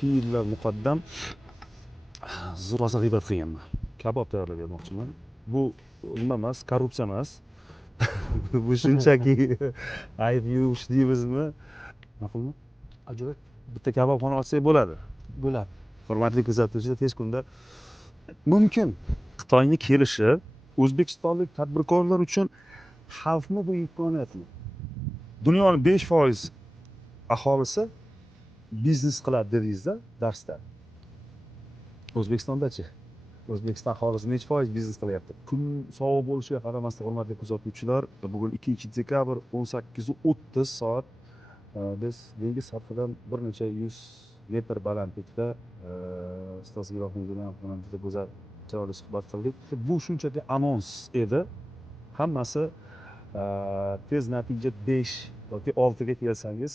2 yillar muqaddam rosa g'iybat qilganman. Kabob tayyorlab bermoqchiman. Bu nima emas, korrupsiya emas. Bu shunchaki ayb yuvish deymizmi? Ma'qulmi? Ajoyib. Bitta kabobxona ochsak bo'ladi. Bo'ladi. Hurmatli kuzatuvchilar, tez kunda mumkin. Xitoyning kelishi o'zbekistonlik tadbirkorlar uchun xavfmi bu imkoniyatmi? Dunyoning 5% aholisi biznes qiladi dedingizda darsda. O'zbekistondachi? O'zbekiston aholisi necha foiz biznes qilyapti? Kun sovuq bo'lishiga qaramasdan, hurmatli kuzatuvchilar, bugun 2 dekabr 18:30 soat biz dengiz sathidan bir necha 100 metr balandlikda ustoz Iroqning bilan juda go'zal chiroyli suhbat qildik. Bu shunchaki anons edi. Hammasi tez natija 5 yoki 6 ga kelsangiz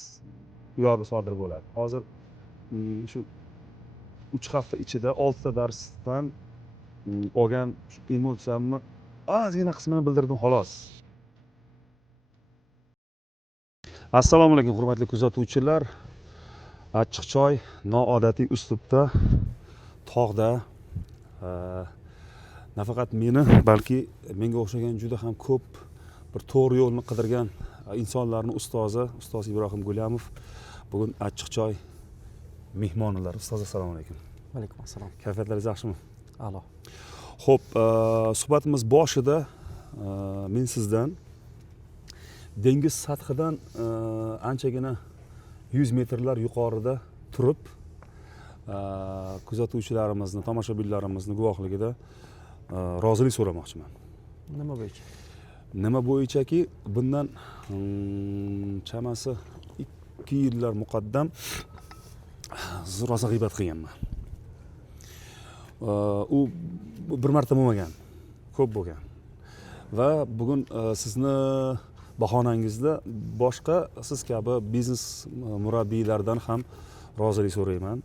u yoqda sodir bo'ladi. Hozir shu 3 hafta ichida 6 ta darsdan olgan emotsiyamni ozgina qismini bildirdim xolos. Assalomu alaykum hurmatli kuzatuvchilar. Achchiqchoy noodatiy uslubda tog'da nafaqat meni, balki menga o'xshagan juda ham ko'p bir to'g'ri yo'lni qidirgan insonlarning ustozi, ustoz Ibrohim Gulamov bugun Achchiqchoy mehmonlari. Ustoz, assalomu alaykum. Va alaykum assalom. Kayfiyatlaringiz yaxshimi? A'lo. Xo'p, suhbatimiz boshida men sizdan dengiz sathidan anchagina 100 metrlar yuqorida turib kuzatuvchilarimizni, tomoshabinlarimizni guvohligida rozilik so'ramoqchiman. Nima bo'yicha? Nima bo'yichaki, bundan chamasi 2 yillar muqaddam rosa g'iybat qilganman. U bir marta bo'lmagan, ko'p bo'lgan. Va bugun sizni bahonangizda boshqa siz kabi biznes murabbiylardan ham rozilik so'rayman.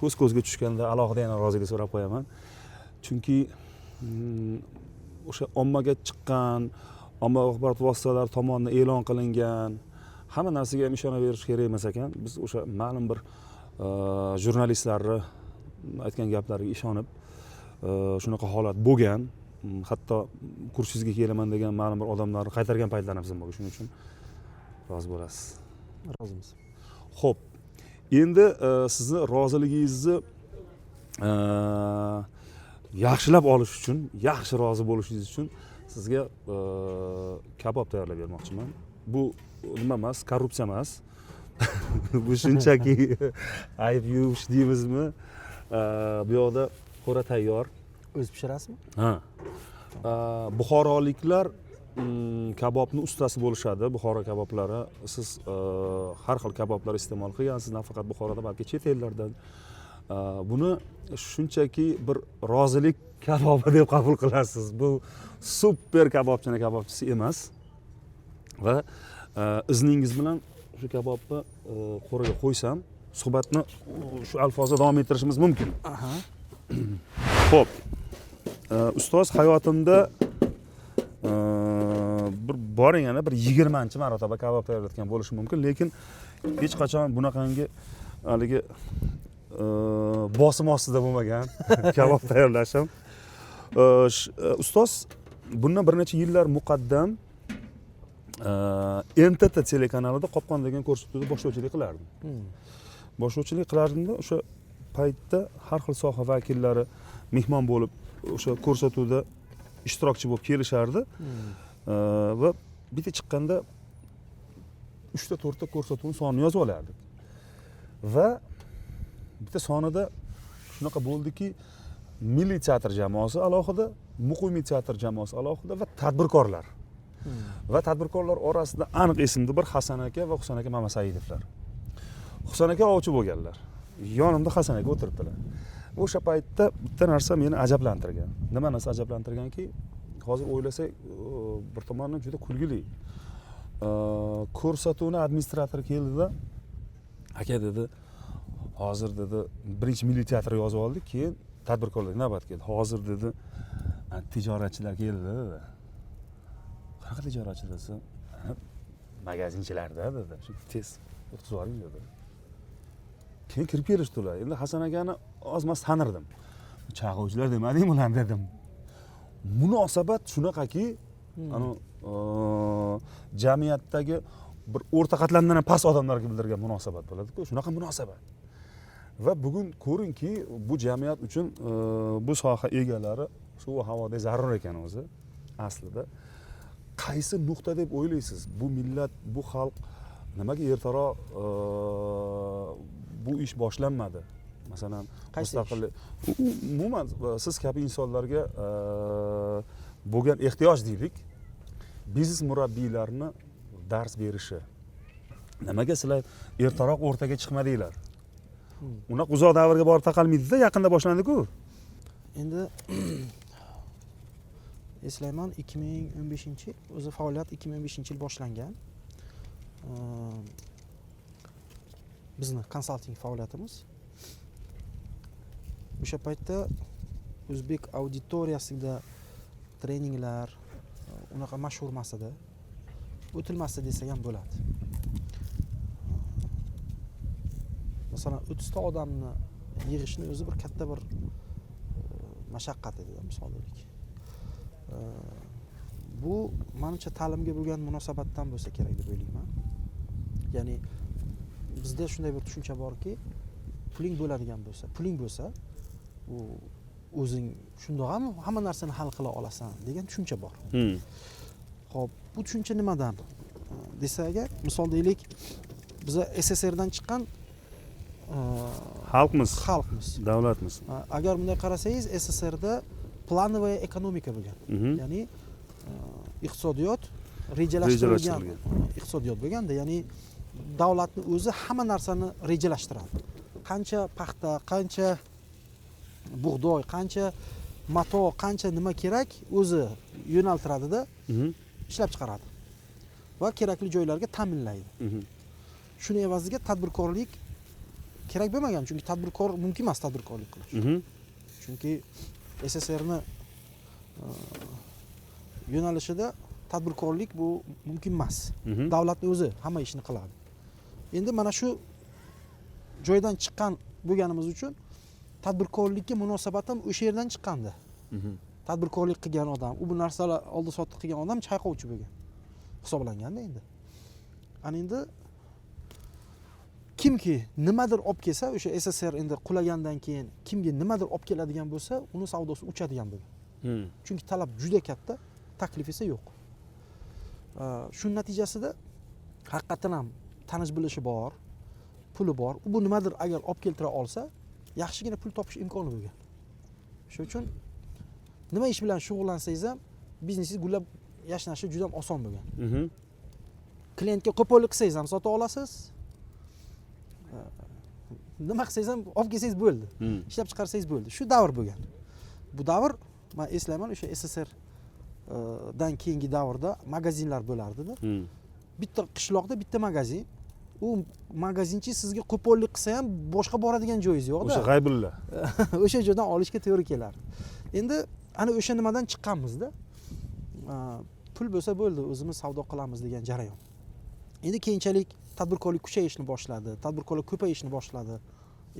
Ko'z-ko'zga tushganda alohida yana rozilik so'rab qo'yaman. Chunki o'sha ommaga chiqqan, ommaviy axborot vositalari tomonidan e'lon qilingan hamma narsaga ham ishonaverish kerak emas ekan. Biz o'sha ma'lum bir jurnalistlarni aytgan gaplariga ishonib shunaqa holat bo'lgan. Hatto kursingizga kelaman degan ma'lum bir odamlarni qaytargan paytlarimiz ham bo'lgan. Shuning uchun rozi bo'lasiz. Rozimiz. Xo'p, endi sizni roziligingizni yaxshilab olish uchun, yaxshi rozi bo'lishingiz uchun sizga kabob tayyorlab bermoqchiman. Bu nima emas, korrupsiya emas. Bu shunchaki ayb yuvish deymizmi? Bu yoqda qo'ra tayyor. O'zi pishirasizmi? Ha. Buxoroliklar kabobni ustasi bo'lishadi. Buxoro kaboblari. Siz har xil kaboblar iste'mol qilgansiz, nafaqat Buxoroda, balki chet ellardan. Buni shunchaki bir rozilik kabobi deb qabul qilasiz. Bu super kabobchisi emas. Va izningiz bilan shu kabobni qo'riga qo'ysam, suhbatni shu alfozda davom ettirishimiz mumkin. Aha. Xo'p. Ustoz, hayotimda bir boringani bir 20-chi marotaba kabob tayyorlatgan bo'lishi mumkin, lekin hech qachon bunaqangi haligi bosim ostida bo'lmagan kabob tayyorlashim. Ustoz, bundan bir necha yillar muqaddam NTT telekanalida Qopqon degan ko'rsatuvda boshlovchilik qilardim. Boshlovchilik qilardimda o'sha paytda har xil soha vakillari mehmon bo'lib o'sha ko'rsatuvda ishtirokchi bo'lib kelishardi. Va bitta chiqqanda 3 ta 4 ta ko'rsatuvning sonini yozib olardik. Va bitta sonida shunaqa bo'ldiki, Milliy teatr jamoasi alohida, Muqimiy teatr jamoasi alohida va tadbirkorlar. Va tadbirkorlar orasida aniq esimda bir Hasan aka va Husan aka Mamasaidovlar. Husan aka ovchi bo'lganlar. Yonimda Hasan aka o'tiribdilar. O'sha paytda bitta narsa meni ajablantirgan. Nima narsa ajablantirganki, hozir o'ylasak bir tomondan juda kulgili. Ko'rsatuvni administrator keldida, aka dedi, hozir dedi, birinchi Milliy teatr yozib oldik, keyin tadbirkorlar navbat keldi. Hozir dedi, tijoratchilar keldi dedi. Qanaqa tijoratchilar desa, magazinchilarda dedi. Shu tez o'tib yuboring dedi. keyin kirib kelishdilar. Endi Hasan akani ozmas tanirdim. Chaquvchilar demading ularni dedim. Munosabat shunaqaki, ana jamiyatdagi bir o'rta qatlamdan ham past odamlarga bildirgan munosabat bo'ladi-ku, shunaqa munosabat. Va bugun ko'ringki, bu jamiyat uchun bu soha egalari suv va havoda zarur ekan o'zi aslida. Qaysi nuqta deb o'ylaysiz? Bu millat, bu xalq nimaga ertaroq bu ish boshlanmadi? Masalan, mustaqillik. Umuman siz kabi insonlarga bo'lgan ehtiyoj deylik. Biznes murabbiylarini dars berishi. Nimaga sizlar ertaroq o'rtaga chiqmadinglar? Unaqa uzoq davrga borib taqalmaydi-da, yaqinda boshlandi-ku. Endi eslayman 2015-yil o'zi faoliyat 2015-yil boshlangan. Bizni konsalting faoliyatimiz o'sha paytda o'zbek auditoriyasida treninglar unaqa mashhur emas edi. O'tilmasdi desak ham bo'ladi. Masalan, 30 ta odamni yig'ishni o'zi bir katta bir mashaqqat edi, misollik. Bu menimcha ta'limga bo'lgan munosabatdan bo'lsa kerak deb o'ylayman. Ya'ni bizda shunday bir tushuncha borki, puling bo'ladigan bo'lsa, puling bo'lsa, u o'zing shundoq ham hamma narsani hal qila olasan degan tushuncha bor. Xo'p, bu tushuncha nimadan? Desak agar, misol deylik, biz SSRdan chiqqan Xalqmiz, davlatmiz. Agar bunday qarasangiz, SSRda planovaya ekonomika bo'lgan. Ya'ni iqtisodiyot rejalashtirilgan iqtisodiyot bo'lganda, ya'ni davlatning o'zi hamma narsani rejalashtiradi. Qancha paxta, qancha bug'doy, qancha mato, qancha nima kerak o'zi yo'naltiradida, ishlab chiqaradi va kerakli joylarga ta'minlaydi. Shuni evaziga tadbirkorlik kerak bo'lmagan, chunki tadbirkor mumkin emas tadbirkorlik qilish. Chunki SSRni yo'nalishida tadbirkorlik bu mumkin emas. Davlatning o'zi hamma ishni qiladi. Endi mana shu joydan chiqqan bo'lganimiz uchun tadbirkorlikka munosabat ham o'sha yerdan chiqqanda. Tadbirkorlik qilgan odam, u bu narsalar oldi sotdi qilgan odam chayqovchi bo'lgan hisoblanganda endi. Ana endi kimki nimadir olib kelsa, o'sha SSR endi qulagandan keyin kimga nimadir olib keladigan bo'lsa, uni savdosi uchadigan bo'lgan. Chunki talab juda katta, taklif esa yo'q. Shu natijasida haqiqatan ham tanish bilishi bor, puli bor. U bu nimadir agar olib keltira olsa, yaxshigina pul topish imkoni bo'lgan. Shuning uchun nima ish bilan shug'ullansangiz ham biznesingiz gullab yashnashi juda ham oson bo'lgan. Klientga qo'pollik qilsangiz ham sota olasiz. Nima qilsangiz ham olib kelsangiz bo'ldi. Ishlab chiqarsangiz bo'ldi. Shu davr bo'lgan. Bu davr men eslayman o'sha SSR dan keyingi davrda magazinlar bo'lardi-da. Bitta qishloqda bitta magazin. U magazinchi sizga qo'pollik qilsa ham boshqa boradigan joyingiz yo'q-da. O'sha g'aybulla. O'sha joydan olishga to'g'ri kelardi. Endi ana o'sha nimadan chiqqanmiz-da. Pul bo'lsa bo'ldi, o'zimiz savdo qilamiz degan jarayon. Endi keyinchalik tadbirkorlik kuchayishni boshladi, tadbirkorlar ko'payishni boshladi.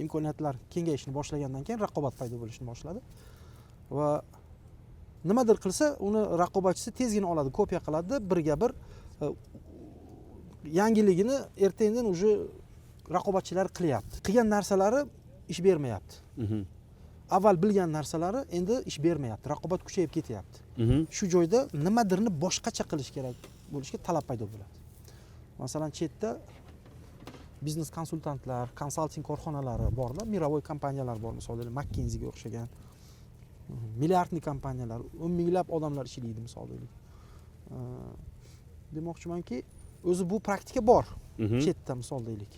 Imkoniyatlar kengayishni boshlagandan keyin raqobat paydo bo'lishni boshladi. Va nimadir qilsa, uni raqobatchisi tezgina oladi, kopiya qiladi, birga bir yangiligini erta-indin уже raqobatchilar qilyapti. Qilgan narsalari ish bermayapti. Avval bilgan narsalari endi ish bermayapti. Raqobat kuchayib ketyapti. Shu joyda nimadirni boshqacha qilish kerak bo'lishga talab paydo bo'ladi. Masalan, chetda biznes konsultantlar, konsalting korxonalari bormi? Mirovoy kompaniyalar bor, masalan, McKinsey'ga o'xshagan. Milliardli kompaniyalar, 10 minglab odamlar ishlaydi, masalan. Demoqchimanki, o'zi bu praktika bor. Chetda misol deylik.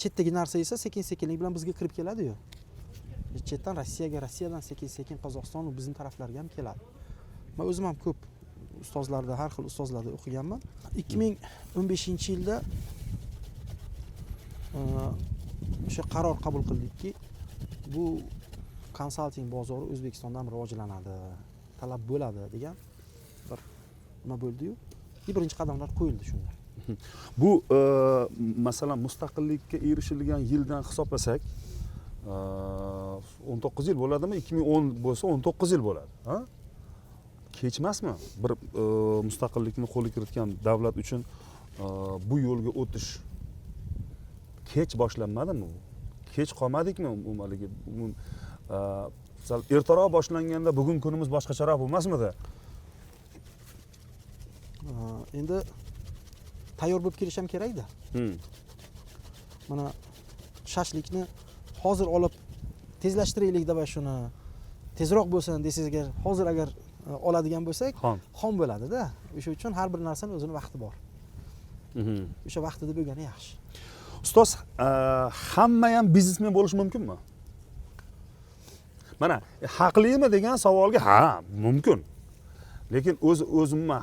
Chetdagi narsa esa sekin-sekinlik bilan bizga kirib keladi-yu. Chetdan Rossiyaga, Rossiyadan sekin-sekin Qozog'iston va bizning taraflarga ham keladi. Men o'zim ham ko'p ustozlarda, har xil ustozlarda o'qiganman. 2015-yilda o'sha qaror qabul qildikki, bu konsalting bozori O'zbekistonda ham rivojlanadi, talab bo'ladi degan bir nima bo'ldi-yu. Birinchi qadamlar qo'yildi shunda. Bu masalan mustaqillikka erishilgan yildan hisoblasak 19 yil bo'ladimi? 2010 bo'lsa 19 yil bo'ladi. Ha? Kech emasmi? Bir mustaqillikni qo'lga kiritgan davlat uchun bu yo'lga o'tish kech boshlanmadimi? Kech qolmadikmi? Umumaligi sal ertaroq boshlanganda bugun kunimiz boshqacharoq bo'lmasmidi? Endi tayyor bo'lib kelish ham kerak-da. Mana shashlikni hozir olib tezlashtiraylik deb shuni tezroq bo'lsin desangiz agar hozir agar oladigan bo'lsak, xom bo'ladi-da. O'sha uchun har bir narsani o'zini vaqti bor. O'sha vaqtida bo'lgani yaxshi. Ustoz, hamma ham biznesmen bo'lishi mumkinmi? Mana haqlimi degan savolga ha, mumkin. Lekin o'zimman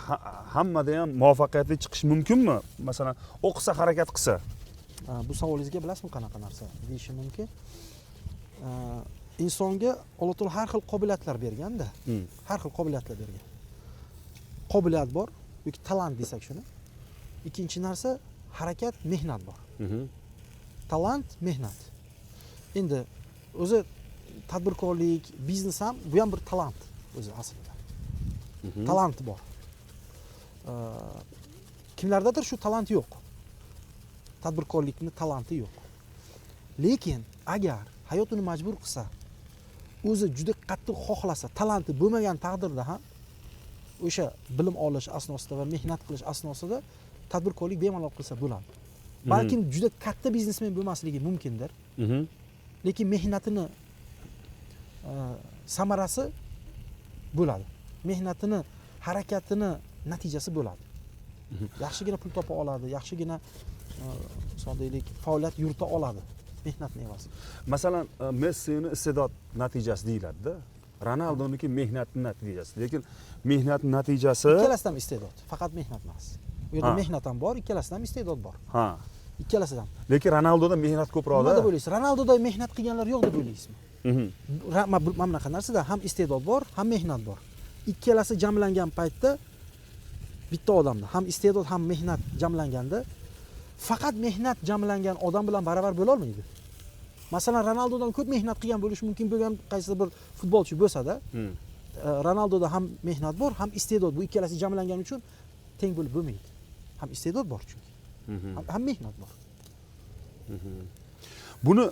hammada ham muvaffaqiyatli chiqish mumkinmi? Masalan, o'qisa, harakat qilsa. Bu savolingizga bilasizmi qanaqa narsa deyishi mumkin? Insonga Alloh taolo har xil qobiliyatlar berganda, har xil qobiliyatlar bergan. Qobiliyat bor, yoki talant desak shuni. Ikkinchi narsa harakat, mehnat bor. Talant, mehnat. Endi o'zi tadbirkorlik, biznes ham bu ham bir talant o'zi aslida. Talant bor. Kimlardadir shu talant yo'q. Tadbirkorlikning talanti yo'q. Lekin agar hayot uni majbur qilsa, o'zi juda qattiq xohlasa, talanti bo'lmagan taqdirda ham o'sha bilim olish asnosida va mehnat qilish asnosida tadbirkorlik bemalol qilsa bo'ladi. Balkim juda katta biznesmen bo'lmasligi mumkindir. Lekin mehnatini samarasi bo'ladi. Mehnatini, harakatini natijasi bo'ladi. Yaxshigina pul topa oladi, yaxshigina deylik faoliyat yurita oladi mehnatni evaziga. Masalan, Messini iste'dod natijasi deyiladi-da. Ronaldoniki mehnatning natijasi. Lekin mehnatning natijasi ikkalasidan ham iste'dod, faqat mehnat emas. Bu yerda mehnat ham bor, ikkalasidan ham iste'dod bor. Ha. Ikkalasidan. Lekin Ronaldoda mehnat ko'proq-da. Nima deb o'ylaysiz? Ronaldoda mehnat qilganlar yo'q deb o'ylaysizmi? Mana bunaqa narsada ham iste'dod bor, ham mehnat bor. Ikkalasi jamlangan paytda bitta odamda ham iste'dod ham mehnat jamlanganda faqat mehnat jamlangan odam bilan baravar bo'la olmaydi. Masalan, Ronaldodan ko'p mehnat qilgan bo'lishi mumkin bo'lgan qaysidir bir futbolchi bo'lsa-da, Ronaldoda ham mehnat bor, ham iste'dod. Bu ikkalasi jamlangani uchun teng bo'lib bo'lmaydi. Ham iste'dod bor chunki. Ham mehnat bor. Buni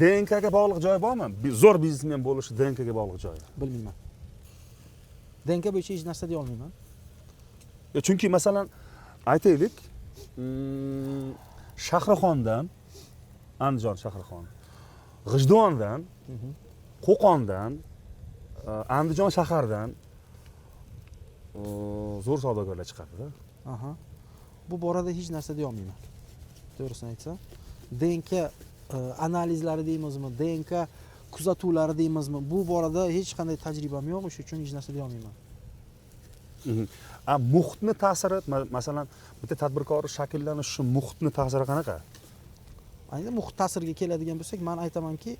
DNKga bog'liq joyi bormi? Zo'r biznesmen bo'lish DNKga bog'liq joyi. Bilmayman. DNK bo'yicha hech narsa deya olmayman. Chunki masalan, aytaylik, Shahrixondan, Andijon Shahrixon, G'ijduvondan, Qo'qondan, Andijon shahardan zo'r savdogarlar chiqadi-da. Aha. Bu borada hech narsa deya olmayman. To'g'risini aytsam, DNK analizlari deymizmi, DNK kuzatuvlari deymizmi, bu borada hech qanday tajribam yo'q, o'sha uchun hech narsa deya olmayman. Muhitni ta'siri, masalan, bitta tadbirkorning shakllanishi uchun muhitni ta'siri qanaqa? Endi muhit ta'siriga keladigan bo'lsak, men aytamanki,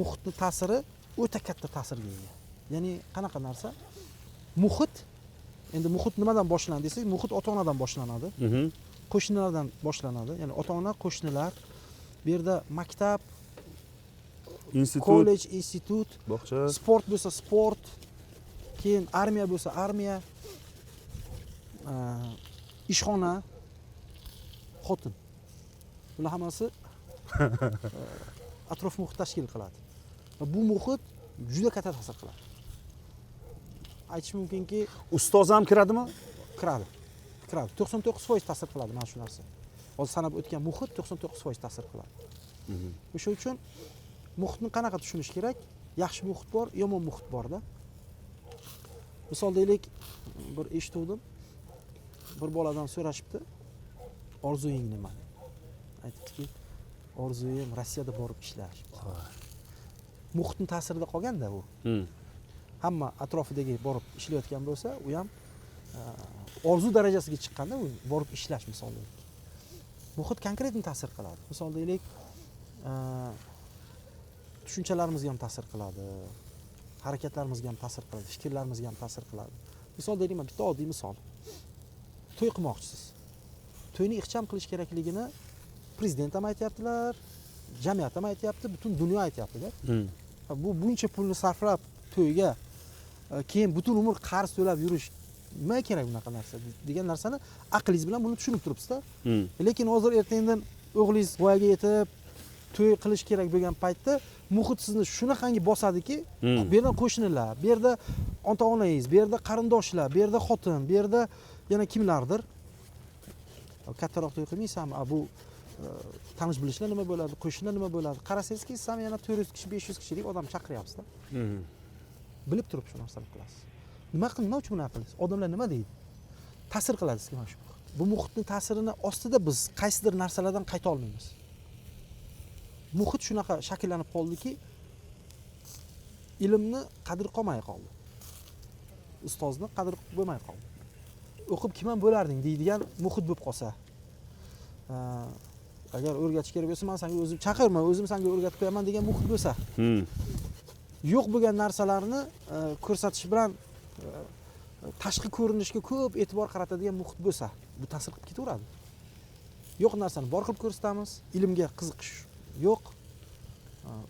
muhitni ta'siri o'ta katta ta'sirga ega. Ya'ni qanaqa narsa? Muhit, endi muhit nimadan boshlanadi desak, muhit ota-onadan boshlanadi. Qo'shnilardan boshlanadi. Ya'ni ota-ona, qo'shnilar, bu yerda maktab, institut, kollej, institut, bog'cha, sport bo'lsa sport, keyin armiya bo'lsa armiya, ishxona, xotin. Bular hammasi atrof muhit tashkil qiladi. Va bu muhit juda katta ta'sir qiladi. Aytish mumkinki, ustoz ham kiradimi? Kiradi. 99% ta'sir qiladi mana shu narsa. Hozir sanab o'tgan muhit 99% ta'sir qiladi. O'sha uchun muhitni qanaqa tushunish kerak? Yaxshi muhit bor, yomon muhit bor-da. Misol deylik, bir eshitdim. Bir boladan so'rashibdi, orzuying nima? Aytdiki, orzuyim Rossiyada borib ishlash. Muhitning ta'sirida qolganda u. Hamma atrofidagi borib ishlayotgan bo'lsa, u ham orzu darajasiga chiqqanda u borib ishlash misol deylik. Muhit konkretni ta'sir qiladi. Misol deylik, tushunchalarimizga ham ta'sir qiladi, harakatlarimizga ham ta'sir qiladi, fikrlarimizga ham ta'sir qiladi. Misol deylik, bitta oddiy misol. To'y qilmoqchisiz. to'yni ixcham qilish kerakligini prezident ham aytyaptilar, jamiyat ham aytyapti, butun dunyo aytyapti-da. Bu buncha pulni sarflab to'yga keyin butun umr qarz to'lab yurish nima kerak bunaqa narsa degan narsani aqlingiz bilan buni tushunib turibsiz-da. Lekin hozir ertandan o'g'lingiz voyaga yetib to'y qilish kerak bo'lgan paytda muhit sizni shunaqangi bosadiki, bu yerda qo'shnilar, bu yerda ota-onangiz, bu yerda qarindoshlar, bu yerda xotin, bu yerda yana kimlardir. Kattaroq to'y qilmaysanmi? Bu tanish bilishlar nima bo'ladi, qo'shnilar nima bo'ladi? Qarasangizki, siz ham yana 400 kishi, 500 kishilik odam chaqiryapsiz-da. Bilib turib shu narsani qilasiz. Nima uchun bunaqa qilasiz? Odamlar nima deydi? Ta'sir qiladi sizga mana shu. Bu muhitning ta'sirini ostida biz qaysidir narsalardan qayta olmaymiz. Muhit shunaqa shakllanib qoldiki, ilmni qadri qolmay qoldi. Ustozni qadri bo'lmay qoldi. O'qib kim ham bo'larding deydigan muhit bo'lib qolsa. Agar o'rgatish kerak bo'lsa, men senga o'zim chaqirma, o'zim senga o'rgatib qo'yaman degan muhit bo'lsa. Yo'q bo'lgan narsalarni ko'rsatish bilan tashqi ko'rinishga ko'p e'tibor qaratadigan muhit bo'lsa, bu ta'sir qilib ketaveradi. Yo'q narsani bor qilib ko'rsatamiz, ilmga qiziqish yo'q.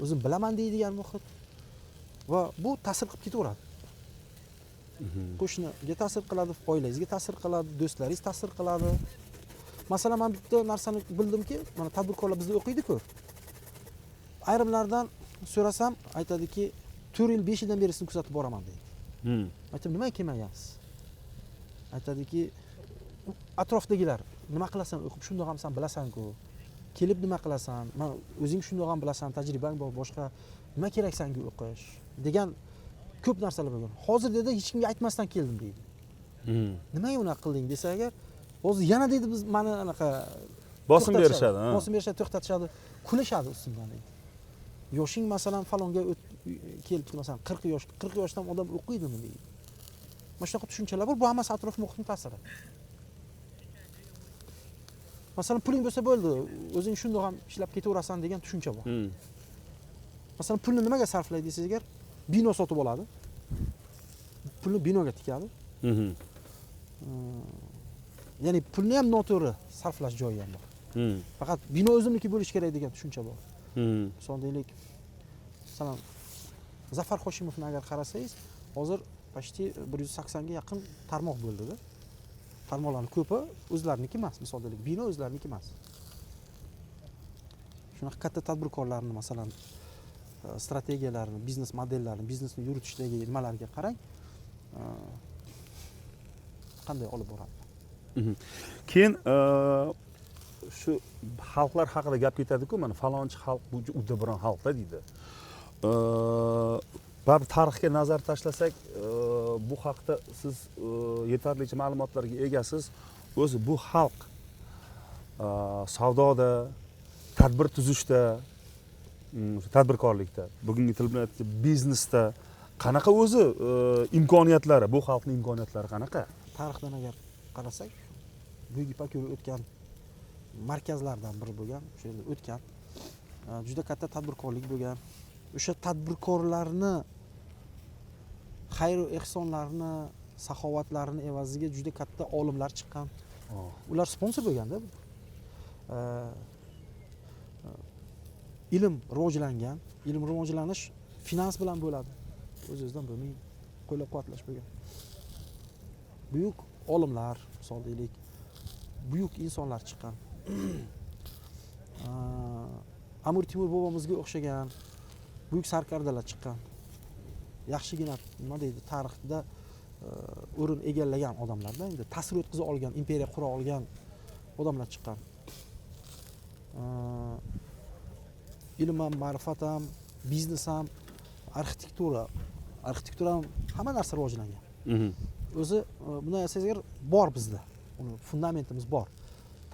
O'zim bilaman deydigan muhit va bu ta'sir qilib ketaveradi. Qo'shniga ta'sir qiladi, oilangizga ta'sir qiladi, do'stlaringiz ta'sir qiladi. Masalan, men bitta narsani bildimki, mana tadbirkorlar bizda o'qiydi-ku. Ayrimlardan so'rasam, aytadiki, 4 yil 5 yildan beri sizni kuzatib boraman deydi. Aytdim, nimaga kelmagansiz? Aytadiki, atrofdagilar, nima qilasan, o'qib shundoq ham sen bilasan-ku. Kelib nima qilasan? Men o'zing shundoq ham bilasan, tajribang bor, boshqa nima kerak senga o'qish degan ko'p narsalar bo'lgan. Hozir dedi hech kimga aytmasdan keldim deydi. Nimaga unaqa qilding desa agar, hozir yana deydi biz meni anaqa bosim berishadi, bosim berishadi, to'xtatishadi, kulishadi ustimdan deydi. Yoshing masalan falonga kelibdi, masalan 40 yoshdan odam o'qiydimi deydi. Mana shunaqa tushunchalar bor, bu hammasi atrof muhitning ta'siri. Masalan, puling bo'lsa bo'ldi, o'zing shundoq ham ishlab ketaverasan degan tushuncha bor. Masalan, pulni nimaga sarflaydi desangiz agar, bino sotib oladi. Pulni binoga tikadi. Ya'ni pulni ham noto'g'ri sarflash joyi ham bor. Faqat bino o'zimniki bo'lish kerak degan tushuncha bor. Misol deylik, masalan, Zafar Hoshimovni agar qarasangiz, hozir почти 180 ga yaqin tarmoq bo'ldi-da. Tarmoqlarning ko'pi o'zlariniki emas, misol deylik, bino o'zlariniki emas. Shunaqa katta tadbirkorlarning masalan strategiyalarini, biznes modellarini, biznesni yuritishdagi nimalarga qarang, qanday olib boradi. Keyin shu xalqlar haqida gap ketadi-ku, mana falonchi xalq bu juda biron xalqda deydi. Baribir tarixga nazar tashlasak, bu haqda siz yetarlicha ma'lumotlarga egasiz. O'zi bu xalq savdoda, tadbir tuzishda, tadbirkorlikda, bugungi til bilan aytsak biznesda qanaqa o'zi imkoniyatlari, bu xalqning imkoniyatlari qanaqa? Tarixdan agar qarasak, Buyuk Ipak yo'li o'tgan markazlardan biri bo'lgan, o'sha yerda o'tgan juda katta tadbirkorlik bo'lgan. O'sha tadbirkorlarni xayr va ehsonlarini, saxovatlarini evaziga juda katta olimlar chiqqan. Ular sponsor bo'lganda. Ilm rivojlangan, ilm rivojlanish finans bilan bo'ladi. O'z-o'zidan bo'lmaydi. Qo'llab-quvvatlash bo'lgan. Buyuk olimlar, misol deylik, buyuk insonlar chiqqan. Amir Temur bobomizga o'xshagan buyuk sarkardalar chiqqan. Yaxshigina nima deydi, tarixda o'rin egallagan odamlarda, endi ta'sir o'tkaza olgan, imperiya qura olgan odamlar chiqqan. Ilm ham, ma'rifat ham, biznes ham, arxitektura ham hamma narsa rivojlangan. O'zi bunday asossiz bor bizda. Uni fundamentimiz bor.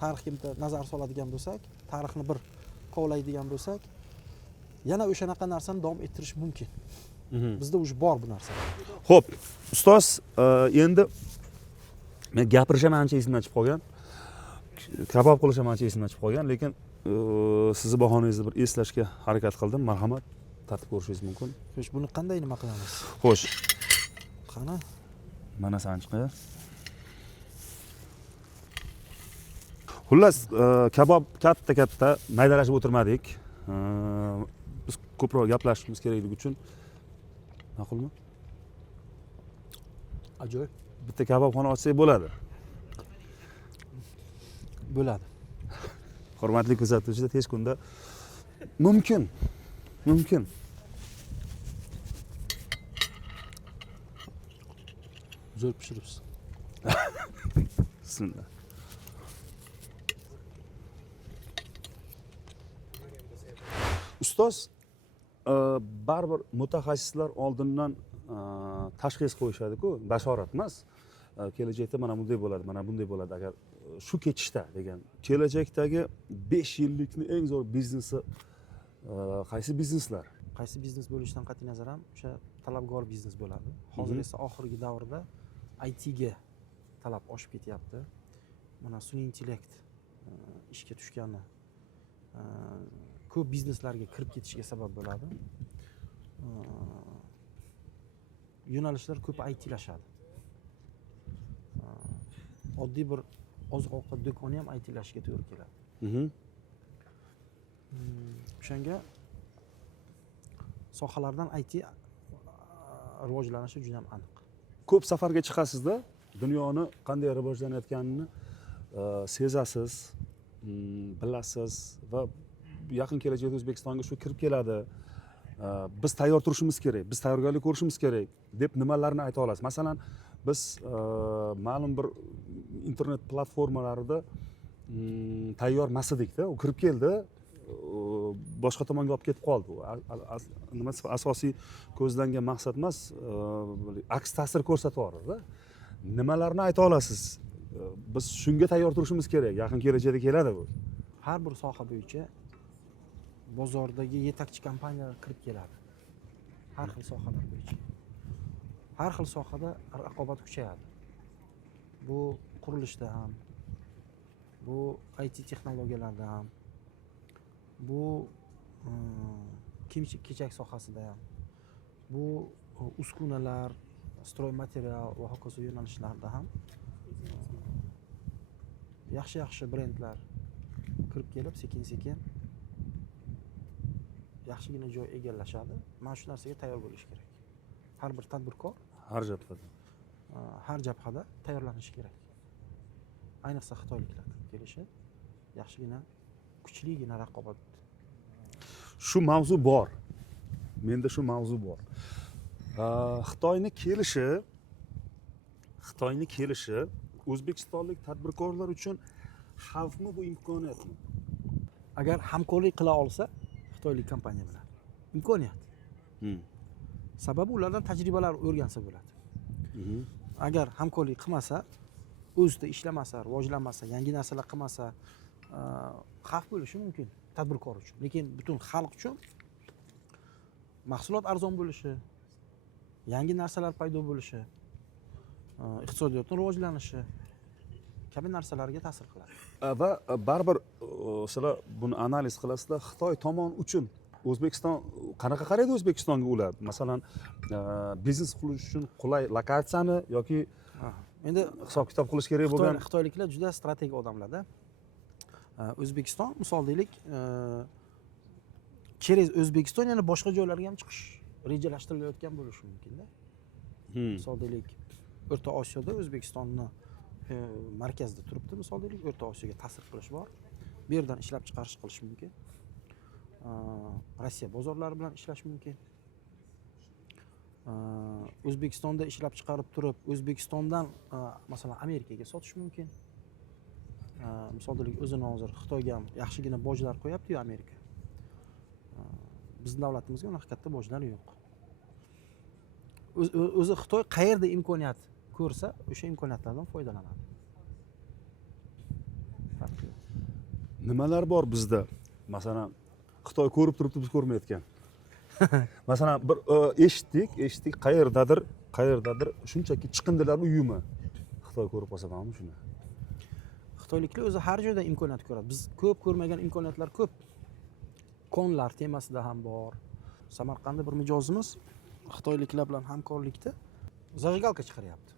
Tarixga bitta nazar soladigan bo'lsak, tarixni bir kovlaydigan bo'lsak, yana o'shanaqa narsani davom ettirish mumkin. Bizda уже bor bu narsa. Xo'p, ustoz, endi men gapirishim ancha esimdan chiqib qolgan. Kabob qilishim ancha esimdan chiqib qolgan, lekin sizni bahonangizni bir eslashga harakat qildim. Marhamat, tatib ko'rishingiz mumkin. Xo'sh, buni qanday nima qilamiz? Xo'sh. Qani? Mana sanchiqi. Xullas, kabob katta maydalashib o'tirmadik. Biz ko'proq gaplashishimiz kerakligi uchun ma'qulmi? Ajoyib. Bitta kabobxona ochsak bo'ladi. Bo'ladi. Hurmatli kuzatuvchilar, tez kunda mumkin. Zo'r pishiribsiz. Bismillah. Ustoz, baribir mutaxassislar oldindan tashxis qo'yishadi-ku, bashorat emas. Kelajakda mana bunday bo'ladi, mana bunday bo'ladi agar shu ketishda degan. Kelajakdagi 5 yillikni eng zo'r biznesi qaysi bizneslar? Qaysi biznes bo'lishidan qat'iy nazar ham o'sha talabgor biznes bo'ladi. Hozir esa oxirgi davrda IT ga talab oshib ketyapti. Mana sun'iy intellekt ishga tushgani ko'p bizneslarga kirib ketishiga sabab bo'ladi. Yo'nalishlar ko'p ITlashadi. Oddiy bir oziq-ovqat do'koni ham ITlashga to'g'ri keladi. O'shanga sohalardan IT rivojlanishi juda ham aniq. Ko'p safarga chiqasizda, dunyoni qanday rivojlanayotganini sezasiz, bilasiz va yaqin kelajakda O'zbekistonga shu kirib keladi. Biz tayyor turishimiz kerak, biz tayyorgarlik ko'rishimiz kerak deb nimalarni ayta olasiz? Masalan, biz ma'lum bir internet platformalarida tayyor emas edikda, u kirib keldi, boshqa tomonga olib ketib qoldi. Nima asosiy ko'zlangan maqsad emas, aks ta'sir ko'rsatib yuboradi. Nimalarni ayta olasiz? Biz shunga tayyor turishimiz kerak. Yaqin kelajakda keladi bu. Har bir soha bo'yicha bozordagi yetakchi kompaniyalar kirib keladi. Har xil sohalar bo'yicha. Har xil sohada raqobat kuchayadi. Bu qurilishda ham, bu IT texnologiyalarda ham, bu kiyim-kechak sohasida ham, bu uskunalar, stroy material va hokazo yo'nalishlarda ham yaxshi brendlar kirib kelib, sekin-sekin yaxshigina joy egallashadi. Mana shu narsaga tayyor bo'lish kerak. Har bir tadbirkor har jabhada tayyorlanishi kerak. Ayniqsa xitoyliklar kirib kelishi yaxshigina kuchligina raqobat. Shu mavzu bor. Menda shu mavzu bor. Xitoyning kelishi O'zbekistonlik tadbirkorlar uchun xavfmi, bu imkoniyatmi? Agar hamkorlik qila olsa xitoylik kompaniya bilan imkoniyat. Sababi ulardan tajribalar o'rgansa bo'ladi. Agar hamkorlik qilmasa, o'zida ishlamasa, rivojlanmasa, yangi narsalar qilmasa, xavf bo'lishi mumkin tadbirkor uchun. Lekin butun xalq uchun mahsulot arzon bo'lishi, yangi narsalar paydo bo'lishi, iqtisodiyotning rivojlanishi kabi narsalarga ta'sir qiladi. Va baribir sizlar buni analiz qilasizlar, Xitoy tomon uchun O'zbekiston qanaqa qaraydi O'zbekistonga ular? Masalan, biznes qilish uchun qulay lokatsiyami yoki endi hisob-kitob qilish kerak bo'lgan xitoyliklar juda strategik odamlarda. O'zbekiston misol deylik, через O'zbekiston yana boshqa joylarga ham chiqish rejalashtirilayotgan bo'lishi mumkin-da. Misol deylik, O'rta Osiyoda O'zbekistonni markazida turibdi, misol deylik, O'rta Osiyoga ta'sir qilish bor. Bu yerdan ishlab chiqarish qilish mumkin. Rossiya bozorlari bilan ishlash mumkin. O'zbekistonda ishlab chiqarib turib, O'zbekistondan masalan Amerikaga sotish mumkin. Misol deylik, o'zini hozir Xitoyga ham yaxshigina bojlar qo'yapti-yu Amerika. Bizning davlatimizga unaqa katta bojlar yo'q. O'zi Xitoy qayerda imkoniyat ko'rsa, o'sha imkoniyatlardan foydalanadi. Nimalar bor bizda? Masalan, Xitoy ko'rib turibdi, biz ko'rmayotgan. Masalan, bir eshitdik, qayerdadir shunchaki chiqindilar uyumi. Xitoy ko'rib qolsa ham shuni. Xitoyliklar o'zi har joyda imkoniyat ko'radi. Biz ko'p ko'rmagan imkoniyatlar ko'p. Konlar temasida ham bor. Samarqandda bir mijozimiz xitoyliklar bilan hamkorlikda zajigalka chiqaryapti.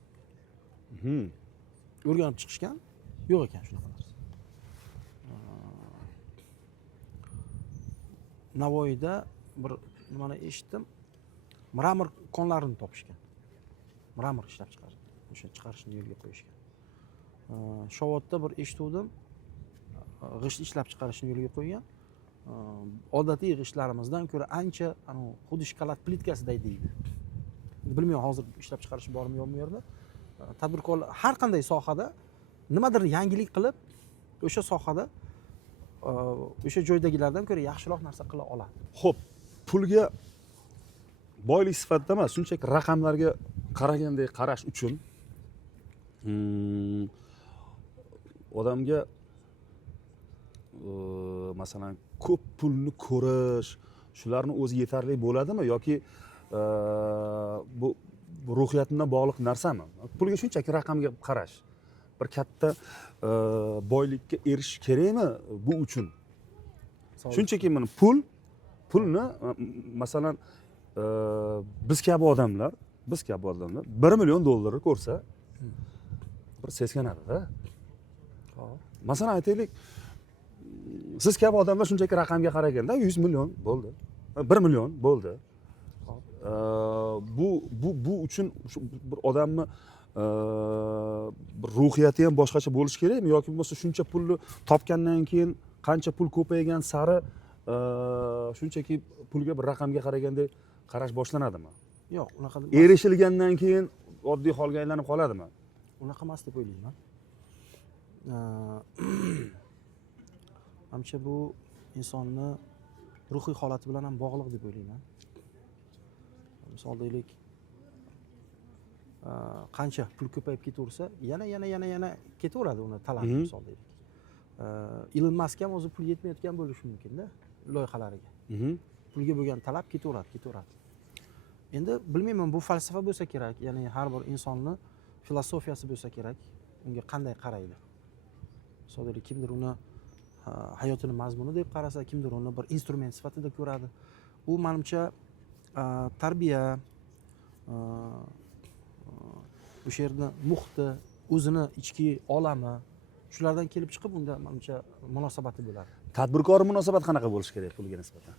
O'rganib chiqishgan, yo'q ekan shunaqa narsa. Navoiyda bir nimani eshitdim. Mramor konlarini topishgan. Mramor ishlab chiqarishgan. O'sha chiqarishni yo'lga qo'yishgan. Shovotda bir eshituvdim. G'isht ishlab chiqarishni yo'lga qo'ygan. Odatiy g'ishtlarimizdan ko'ra ancha xuddi shokolad plitkasiday deydi. Bilmayman hozir ishlab chiqarish bormi yo'qmi u yerda. Tadbirkorlar har qanday sohada nimadir yangilik qilib, o'sha sohada o'sha joydagilardan ko'ra yaxshiroq narsa qila oladi. Xo'p, pulga boylik sifatida emas, shunchaki raqamlarga qaragandek qarash uchun odamga masalan ko'p pulni ko'rish, shularni o'zi yetarli bo'ladimi yoki bu ruhiyat bilan bog'liq narsami? Pulga shunchaki raqamga qarash, bir katta boylikka erishish kerakmi bu uchun? Shunchaki mana pulni masalan biz kabi odamlar 1 million dollarni ko'rsa bir seskanadi-da. Masalan aytaylik, siz kabi odamlar shunchaki raqamga qaraganda 100 million bo'ldi, 1 million bo'ldi. Bu uchun bir odamni bir ruhiyati ham boshqacha bo'lishi kerakmi yoki bo'lmasa shuncha pulni topgandan keyin qancha pul ko'paygan sari shunchaki pulga bir raqamga qaraganda qarash boshlanadimi? Yo'q, unaqa erishilgandan keyin oddiy holga aylanib qoladimi? Unaqa emas deb o'ylayman. Menimcha bu insonni ruhiy holati bilan ham bog'liq deb o'ylayman. Misol deylik, qancha pul ko'payib ketaversa, yana ketaveradi uni talabi misol deylik. Elon Musk ham o'zi pul yetmayotgan bo'lishi mumkin-da loyihalariga. Pulga bo'lgan talab ketaveradi. Endi bilmayman, bu falsafa bo'lsa kerak, ya'ni har bir insonni filosofiyasi bo'lsa kerak, unga qanday qaraydi. Misol deylik, kimdir uni hayotini mazmuni deb qarasa, kimdir uni bir instrument sifatida ko'radi. U menimcha tarbiya, o'sha yerda muhiti, o'zini ichki olami, shulardan kelib chiqib unda menimcha munosabati bo'ladi. Tadbirkor munosabati qanaqa bo'lishi kerak pulga nisbatan?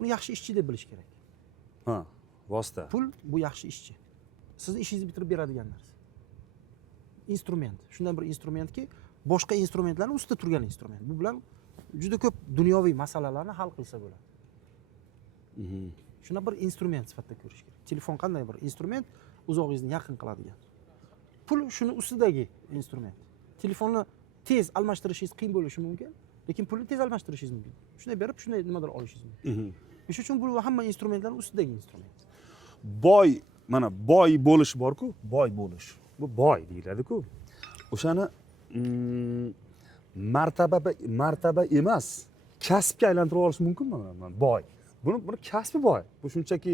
Uni yaxshi ishchi deb bilish kerak. Ha, vosita. Pul bu yaxshi ishchi. Sizni ishingizni bitirib beradigan narsa. Instrument. Shunday bir instrumentki, boshqa instrumentlarning ustida turgan instrument. Bu bilan juda ko'p dunyoviy masalalarni hal qilsa bo'ladi. Shuna bir instrument sifatida ko'rish kerak. Telefon qanday bir instrument, uzog'ingizni yaqin qiladigan. Pul shuni ustidagi instrument. Telefonni tez almashtirishingiz qiyin bo'lishi mumkin, lekin pulni tez almashtirishingiz mumkin. Shunday berib, shunday nimadir olishingiz mumkin. O'sha uchun bu hamma instrumentlarning ustidagi instrument. Mana boy bo'lish bor-ku, boy bo'lish. Bu boy deyiladi-ku. O'shani martaba emas, kasbga aylantirib olish mumkinmi? Boy. Buni kasbi boy. Bu shunchaki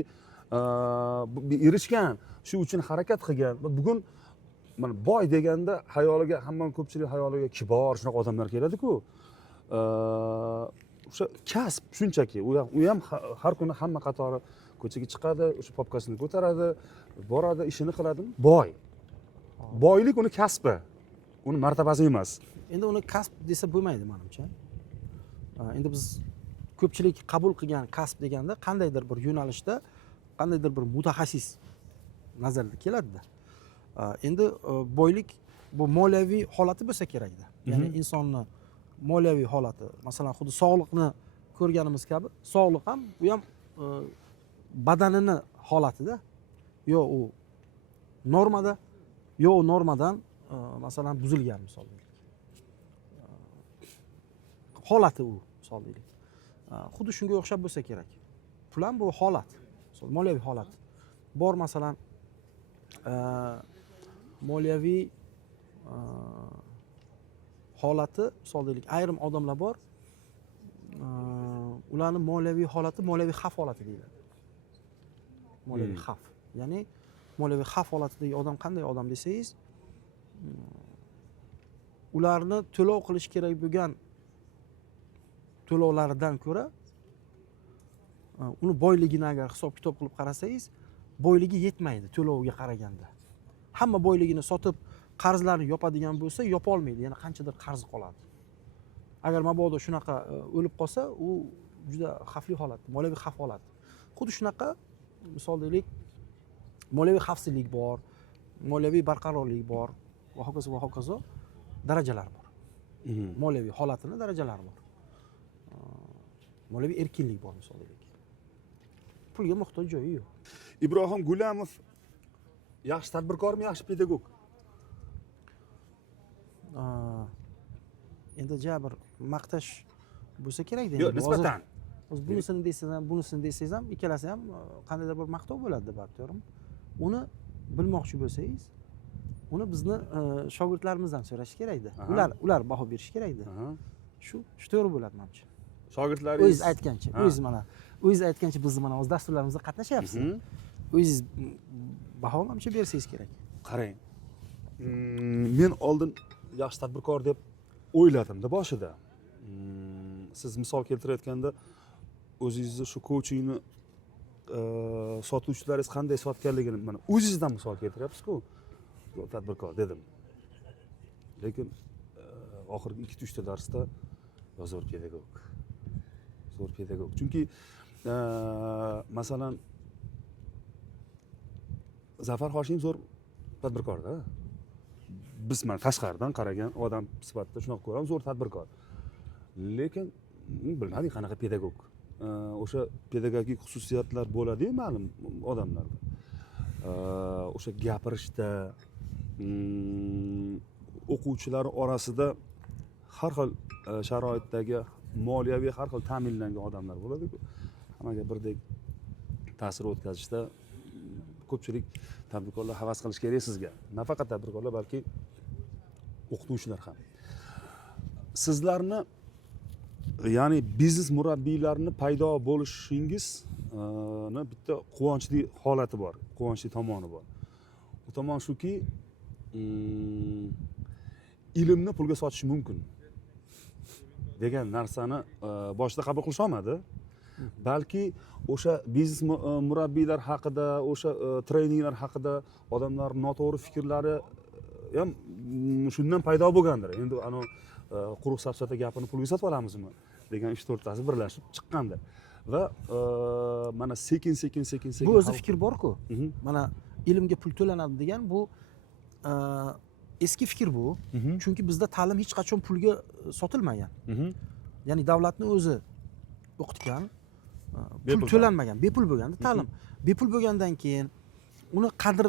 erishgan, shu uchun harakat qilgan. Bugun mana boy deganda ko'pchilik hayoliga kibor, shunaqa odamlar keladi-ku. O'sha kasb shunchaki, u ham har kuni hamma qatori ko'chaga chiqadi, o'sha popkasini ko'taradi, boradi, ishini qiladi. Boy. Boylik uni kasbi, uni martabasi emas. Endi uni kasb desa bo'lmaydi menimcha. Endi biz ko'pchilik qabul qilgan kasb deganda qandaydir bir yo'nalishda, qandaydir bir mutaxassis nazarda keladi-da. Endi boylik bu moliyaviy holati bo'lsa kerak-da. Ya'ni insonni moliyaviy holati, masalan, xuddi sog'liqni ko'rganimiz kabi, sog'liq ham bu ham badanini holati-da. Yo u normada, yo u normadan masalan buzilgan misol deylik. Holati u misol deylik. Xuddi shunga o'xshab bo'lsa kerak. Pul ham bu holat, moliyaviy holat. Bor masalan moliyaviy holati, misol deylik, ayrim odamlar bor, ularning moliyaviy holati moliyaviy xavf holati deyiladi. Moliyaviy xavf. Ya'ni moliyaviy xavf holatidagi odam qanday odam desangiz, ularni to'lov qilish kerak bo'lgan to'lovlaridan ko'ra uni boyligini agar hisob-kitob qilib qarasangiz, boyligi yetmaydi to'lovga qaraganda. Hamma boyligini sotib qarzlarni yopadigan bo'lsa, yopa olmaydi, yana qanchadir qarzi qoladi. Agar mabodo shunaqa o'lib qolsa, u juda xavfli holat, moliyaviy xavf holat. Xuddi shunaqa misol deylik, moliyaviy xavfsizlik bor, moliyaviy barqarorlik bor va hokazo darajalar bor. Moliyaviy holatini darajalari bor. Moliyaviy erkinlik bor misol deylik. Pulga muhtoj joyi yo'q. Ibrohim Gulamov yaxshi tadbirkormi, yaxshi pedagog? Endi bir maqtash bo'lsa kerak-da. Yo'q, nisbatan. O'z bunisini desangiz ham, bunisini desangiz ham, ikkalasi ham qandaydir bir maqtov bo'ladi deb to'g'rimi? Uni bilmoqchi bo'lsangiz, uni bizni shogirdlarimizdan so'rash kerak-da. Ular baho berish kerak-da. Shu to'g'ri bo'ladi menimcha. Shogirdlaringiz O'zingiz aytgancha, o'zingiz aytgancha biz mana o'z dasturlarimizda qatnashyapsiz. O'zingiz baho menimcha bersangiz kerak. Qarang. Men oldin yaxshi tadbirkor deb o'yladim-da boshida. Siz misol keltirayotganda o'zingizni shu coachingni sotuvchilaringiz qanday sotganligini mana o'zingizdan misol keltiryapsiz-ku. Tadbirkor dedim. Lekin oxirgi 2-3 ta darsda zo'r pedagog. Zo'r pedagog. Chunki masalan Zafar Hoshim zo'r tadbirkorda. Biz mana tashqaridan qaragan odam sifatida shunaqa ko'raman, zo'r tadbirkor. Lekin bilmadik qanaqa pedagog. O'sha pedagogik xususiyatlar bo'ladi-yu ma'lum odamlarda. O'sha gapirishda o'quvchilar orasida har xil sharoitdagi moliyaviy har xil ta'minlangan odamlar bo'ladi-ku. Hammaga birdek ta'sir o'tkazishda ko'pchilik tadbirkorlar havas qilish kerak sizga. Nafaqat tadbirkorlar, balki o'qituvchilar ham. Sizlarni, ya'ni biznes murabbiylarini paydo bo'lishingizni bitta quvonchli holati bor, quvonchli tomoni bor. Bu tomon shuki, ilmni pulga sotish mumkin degan narsani boshida qabul qilish olmadi. Balki o'sha biznes murabbiylar haqida, o'sha treninglar haqida odamlar noto'g'ri fikrlari ham shundan paydo bo'lgandir. Endi ana quruq safsata gapini pulga sotib olamizmi degan 3-4 tasi birlashib chiqqandi. Va mana sekin bu o'zi fikr bor-ku. Mana ilmga pul to'lanadi degan bu eski fikr bu. Chunki bizda ta'lim hech qachon pulga sotilmagan. Ya'ni davlatning o'zi o'qitgan, pul to'lanmagan, bepul bo'lganda ta'lim. Bepul bo'lgandan keyin uni qadr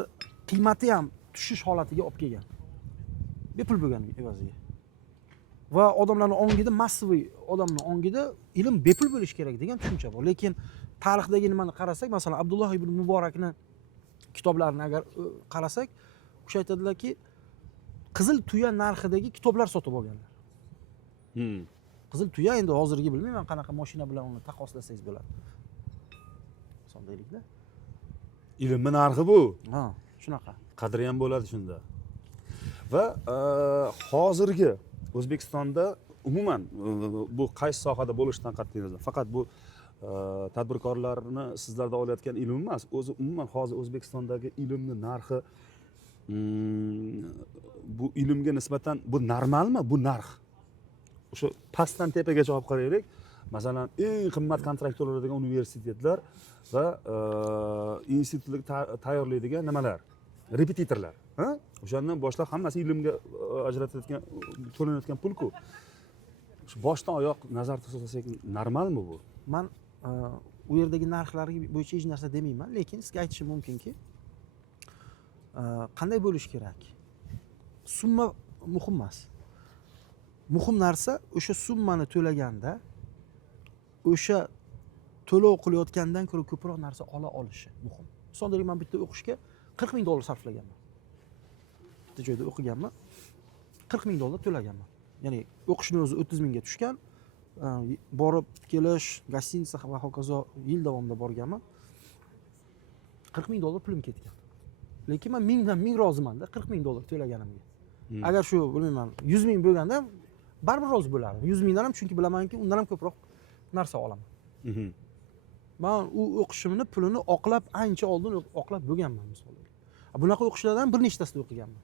qiymati ham tushish holatiga olib kelgan. Bepul bo'lgan evaziga. Va odamlarning ongida, massiviy odamning ongida ilm bepul bo'lishi kerak degan tushuncha bor. Lekin tarixdagi nimani qarasak, masalan Abdulloh ibn Muborakning kitoblarini agar qarasak, o'sha aytadilarki, qizil tuya narxidagi kitoblar sotib olganlar. Qizil tuya endi hozirgi bilmayman qanaqa mashina bilan uni taqqoslasangiz bo'ladi. Sondaylikda. Ilmning narxi bu. Ha, shunaqa. Qadri ham bo'ladi shunda. Va hozirgi O'zbekistonda umuman bu qaysi sohada bo'lishidan qat'iy nazar, faqat bu tadbirkorlarni sizlarda olayotgan ilm emas, o'zi umuman hozir O'zbekistondagi ilmning narxi bu ilmga nisbatan bu normalmi? Bu narx. O'sha pastdan tepagacha olib qaraylik. Masalan, eng qimmat kontrakt to'laydigan universitetlar va institutlarga tayyorlaydigan nimalar? Repetitorlar, ha? O'shandan boshlab hammasi ilmga ajratilayotgan, to'lanayotgan pul-ku. Shu boshdan oyoq nazarda tutsak normalmi bu? Men u yerdagi narxlarga bo'yicha hech narsa demayman, lekin sizga aytishim mumkinki, qanday bo'lishi kerak? Summa muhim emas. Muhim narsa o'sha summani to'laganda o'sha to'lov qilayotgandan ko'ra ko'proq narsa ola olishi muhim. Misol men bitta o'qishga $40,000 sarflaganman. Bitta joyda o'qiganman. $40,000 to'laganman. Ya'ni o'qishning o'zi 30,000 ga tushgan. Borib kelish, gostinitsa va hokazo yil davomida borganman. $40,000 pulim ketgan. Lekin men 1000 roziman-da $40,000 to'laganimga. Agar shu bilmayman 100,000 bo'lganda ham baribir rozi bo'lardim. 100,000 dan ham, chunki bilamanki undan ham ko'proq narsa olaman. Men u o'qishimni pulini oqlab, ancha oldin oqlab bo'lganman misolga. Bunaqa o'qishlardan bir nechtasida o'qiganman.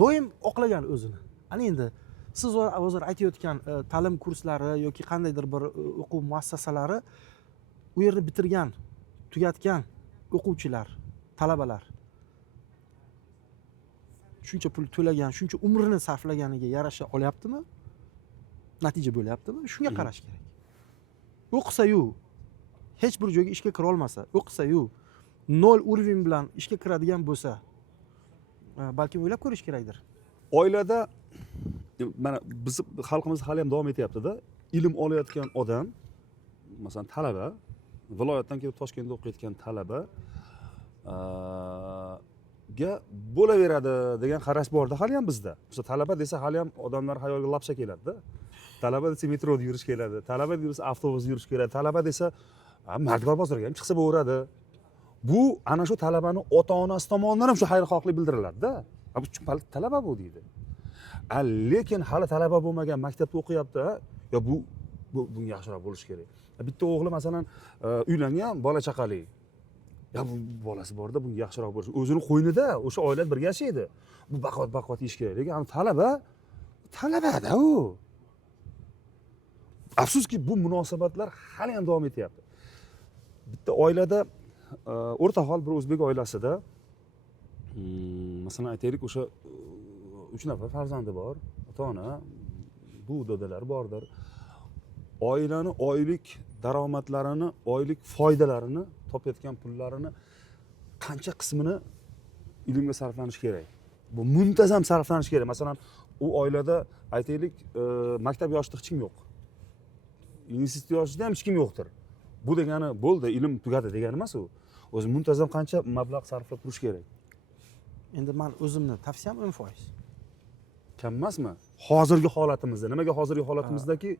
Doim oqlagan o'zini. Ana endi siz hozir aytayotgan ta'lim kurslari yoki qandaydir bir o'quv muassasalari u yerni bitirgan, tugatgan o'quvchilar, talabalar shuncha pul to'lagan, shuncha umrini sarflaganiga yarasha olyaptimi? Natija bo'lyaptimi? Shunga qarash kerak. O'qisa-yu hech bir joyga ishga kira olmasa, o'qisa-yu 0 уровень bilan ishga kiradigan bo'lsa, balki o'ylab ko'rish kerakdir. Oilada mana biz xalqimiz hali ham davom etyapti-da. Ilm olayotgan odam, masalan talaba, viloyatdan kelib Toshkentda o'qiyotgan talaba ga bo'laveradi degan qarash bor-da hali ham bizda. O'sha talaba desa hali ham odamlar xayoliga lapsha keladi-da. Talaba desa metroda yurish keladi, talaba desa avtobusda yurish keladi, talaba desa Mardikorov bozoriga ham chiqsa bo'laveradi. Bu ana shu talabani ota-onasi tomonidan ham shu xayrixohlik bildiriladi-da. Bu talaba bu deydi. Lekin hali talaba bo'lmagan, maktabda o'qiyapti, yo bunga yaxshiroq bo'lish kerak. Bitta o'g'li masalan uylangan, bola chaqali. Ya bu bolasi borda bunga yaxshiroq bo'lish. O'zini qo'ynida o'sha oila birga yashaydi. Bu baquvvat ish kerak. Lekin talabada u. Afsuski bu munosabatlar hali ham davom etyapti. Bitta oilada o'rtahol bir o'zbek oilasida masalan aytaylik o'sha 3 nafar farzandi bor, ota-ona, bu dadalar bordir. Oilani oylik daromadlarini, oylik foydalarini, topayotgan pullarini qancha qismini ilmga sarflanish kerak. Bu muntazam sarflanish kerak. Masalan, u oilada aytaylik maktab yoshida hech kim yo'q. Institut yoshida ham hech kim yo'qdir. Bu degani bo'ldi, ilm tugadi degani emas u. O'zi muntazam qancha mablag' sarflab turish kerak. Endi men o'zimni tavsiyam 10%. Kam emasmi? Hozirgi holatimizda. Nimaga hozirgi holatimizdaki?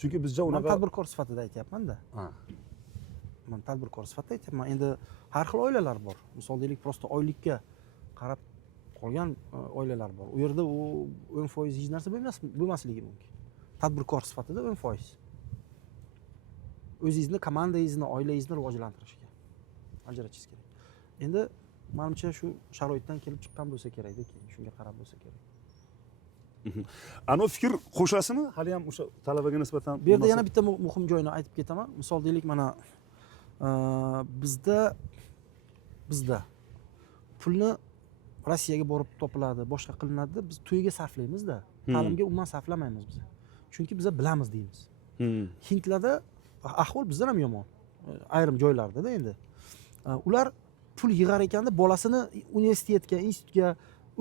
Chunki bizcha unaqa men tadbirkor sifatida aytyapman-da. Men tadbirkor sifatida aytyapman. Endi har xil oilalar bor. Misol deylik, prosta oylikka qarab qolgan oilalar bor. U yerda u 10% hech narsa bo'lmasligi mumkin. Tadbirkor sifatida 10%. O'zingizni, komandangizni, oilangizni rivojlantirishga ajratishingiz kerak. Endi menimcha shu sharoitdan kelib chiqqan bo'lsa kerak-da, keyin shunga qarab bo'lsa kerak. Ana fikr qo'shasizmi? Hali ham o'sha talabaga nisbatan bu yerda yana bitta muhim joyni aytib ketaman. Misol deylik, mana bizda pulni Rossiyaga borib topiladi, boshqa qilinadi, biz to'yga sarflaymiz-da. Ta'limga umuman sarflamaymiz biz. Chunki biz bilamiz deymiz. Hindlarda ahvol bizdan ham yomon. Ayrim joylarda-da endi. Ular pul yig'ar ekanda bolasini universitetga, institutga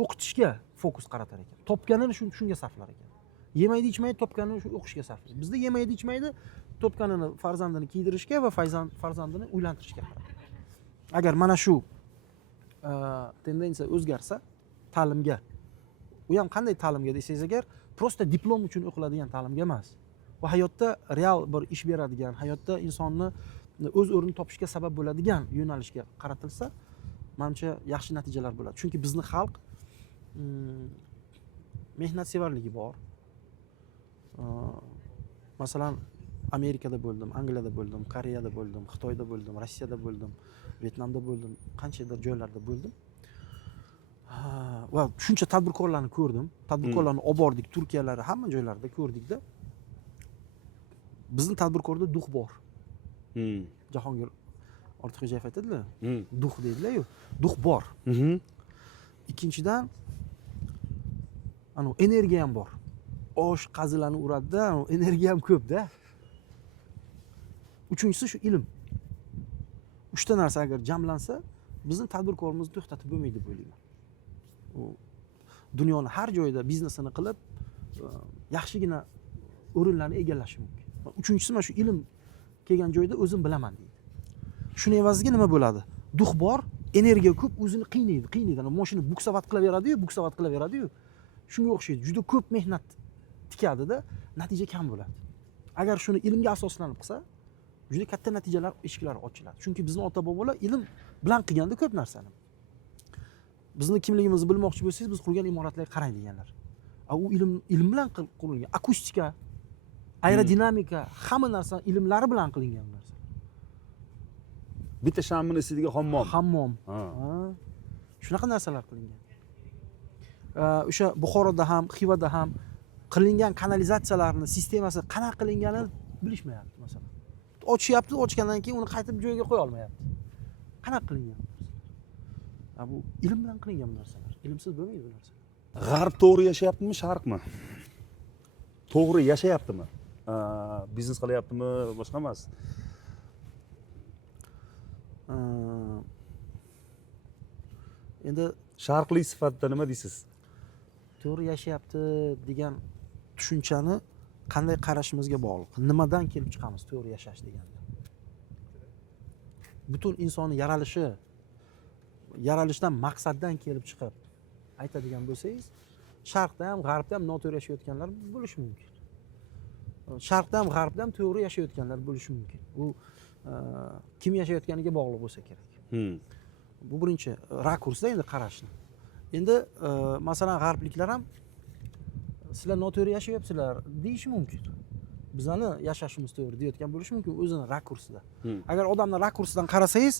o'qitishga fokus qaratar ekan. Topganini shunga sarflar ekan. Yemaydi, ichmaydi, topganini shu o'qishga sarflaydi. Bizda yemaydi, ichmaydi, topganini farzandini kiydirishga va farzandini uylantirishga qaraydi. Agar mana shu tendensiya o'zgarsa, ta'limga, u ham qanday ta'limga desangiz agar, prosta diplom uchun o'qiladigan ta'limga emas, va hayotda real bir ish beradigan, hayotda insonni o'z o'rnini topishga sabab bo'ladigan yo'nalishga qaratilsa, menimcha yaxshi natijalar bo'ladi. Chunki bizni xalq mehnatsevarligi bor. Masalan, Amerikada bo'ldim, Angliyada bo'ldim, Koreyada bo'ldim, Xitoyda bo'ldim, Rossiyada bo'ldim, Vyetnamda bo'ldim, qanchadir joylarda bo'ldim. Va shuncha tadbirkorlarni ko'rdim. Tadbirkorlarni olib bordik, Turkiyalari, hamma joylarda ko'rdik-da. Bizning tadbirkorda duh bor. Jahongir Ortiqxo'jayev aytadilar, duh deydilar-ku. Duh bor. Ikkinchidan, energiya ham bor. Osh qazilarni uradi-da, energiya ham ko'p-da. Uchinchisi shu ilm. 3 ta narsa agar jamlansa, bizning tadbirkorimizni to'xtatib bo'lmaydi deb o'ylayman. U dunyoni har joyda biznesini qilib, yaxshigina o'rinlarni egallashi mumkin. Uchinchisi mana shu ilm kelgan joyda o'zim bilaman deydi. Shuni evaziga nima bo'ladi? Duh bor, energiya ko'p, o'zini qiynaydi. Mashina buksavat qilaveradi-yu. Shunga o'xshaydi. Juda ko'p mehnat tikadi-da, natija kam bo'ladi. Agar shuni ilmga asoslanib qilsa, juda katta natijalar eshiklari ochiladi. Chunki bizning ota-bobolar ilm bilan qilganda ko'p narsani. Bizni kimligimizni bilmoqchi bo'lsangiz, biz qurgan imoratlarga qarang deganlar. U ilm bilan qurilgan. Akustika, aerodinamika, hamma narsa ilmlari bilan qilingan narsa. Bitta shamni ichidagi hammom. Shunaqa narsalar qilingan. O'sha Buxoroda ham, Xivada ham qilingan kanalizatsiyalarni sistemasi qanaqa qilinganini bilishmayapti masalan. Ochyapti, ochgandan keyin uni qaytib joyiga qo'ya olmayapti. Qanaqa qilingan? Bu ilm bilan qilingan bu narsalar. Ilmsiz bo'lmaydi bu narsa. G'arb to'g'ri yashayaptimi, sharqmi? To'g'ri yashayaptimi? Biznes qilyaptimi, boshqa emas. Endi Sharqli sifatida nima deysiz? to'g'ri yashayapti degan tushunchani qanday qarashimizga bog'liq. Nimadan kelib chiqamiz to'g'ri yashash deganda? Butun insonni yaralishdan maqsaddan kelib chiqib aytadigan bo'lsangiz, sharqda ham, g'arbda ham noto'g'ri yashayotganlar bo'lishi mumkin. Sharqda ham, g'arbda ham to'g'ri yashayotganlar bo'lishi mumkin. Bu kim yashayotganiga bog'liq bo'lsa kerak. Bu birinchi rakursda endi qarashni. Endi masalan g'arbliklar ham sizlar noto'g'ri yashayapsizlar deyishi mumkin. Bizani yashashimiz to'g'ri deyotgan bo'lishi mumkin o'zini rakursida. Agar odamning rakursidan qarasangiz,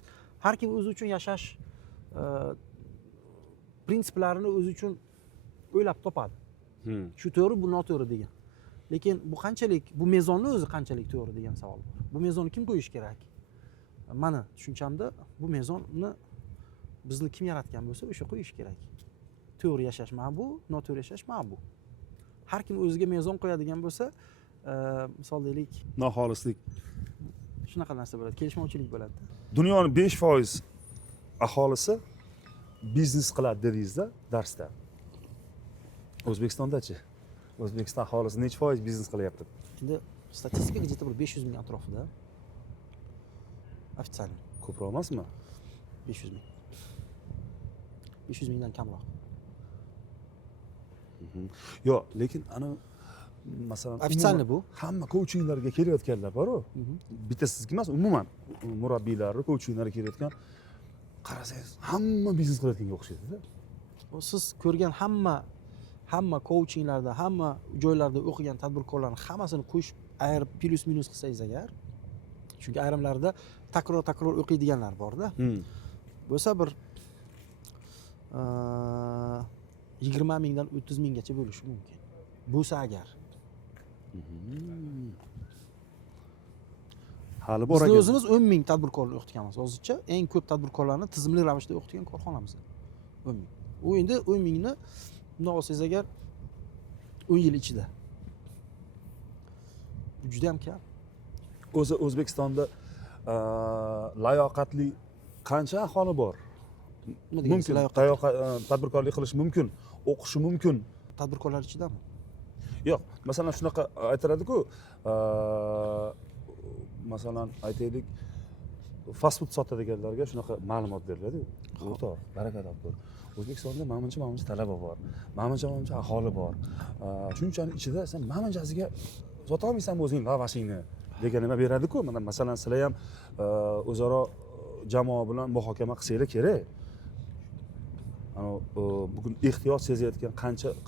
har kim o'zi uchun yashash prinsiplarini o'zi uchun o'ylab topadi. Shu to'g'ri, bu noto'g'ri degan. Lekin bu qanchalik, bu mezonni o'zi qanchalik to'g'ri degan savol bor. Bu mezonni kim qo'yish kerak? Mana tushunchamda bu mezonni bizni kim yaratgan bo'lsa, o'sha qo'yish kerak. To'g'ri yashash mana bu, noto'g'ri yashash mana bu. Har kim o'ziga mezon qo'yadigan bo'lsa, misol deylik, Noxolislik. shunaqa narsa bo'ladi, kelishmovchilik bo'ladi. Dunyoning 5% aholisi biznes qiladi dedingizda darsda. O'zbekistondachi? O'zbekiston aholisi necha foiz biznes qilyapti? Endi statistika где-то bir 500 ming atrofida. Официально. Ko'proq emasmi? 500 ming. 500 mingdan kamroq. Yo'q, lekin ana masalan Ofitsialniy bu. Hamma coachinglarga kelayotganlar bor-ku. Bitta sizga emas, umuman murabbiylar, coachinglarga kelayotgan qarasangiz hamma biznes qilayotganga o'xshaydi-da. Siz ko'rgan hamma coachinglarda, hamma joylarda o'qigan tadbirkorlarning hammasini qo'shib ayirib plus minus qilsangiz agar, chunki ayrimlarda takror o'qiydiganlar bor-da. Bo'lsa bir 20 mingdan 30 minggacha bo'lishi mumkin. Bo'lsa agar. Hali bor ekan. Biz o'zimiz 10 ming tadbirkorlar o'qitganmiz. Hozircha eng ko'p tadbirkorlarni tizimli ravishda o'qitgan korxonamiz. 10 ming. U endi 10 mingni bunday olsangiz agar 10 yil ichida. Bu juda ham kam. O'zi O'zbekistonda layoqatli qancha aholi bor? Mumkin tadbirkorlik qilish mumkin, o'qishi mumkin. Tadbirkorlar ichidami? Yo'q, masalan shunaqa aytiladi-ku, masalan aytaylik, fast food sotadiganlarga shunaqa ma'lumot beriladi. O'rtoq, baraka topgur. O'zbekistonda manimcha talaba bor. Manimcha aholi bor. Shunchani ichida sen manimchasiga sota olmaysanmi o'zing lavashingni degan nima beradi-ku. Mana masalan sizlar ham o'zaro jamoa bilan muhokama qilsanglar kerak. Bugun ehtiyoj sezayotgan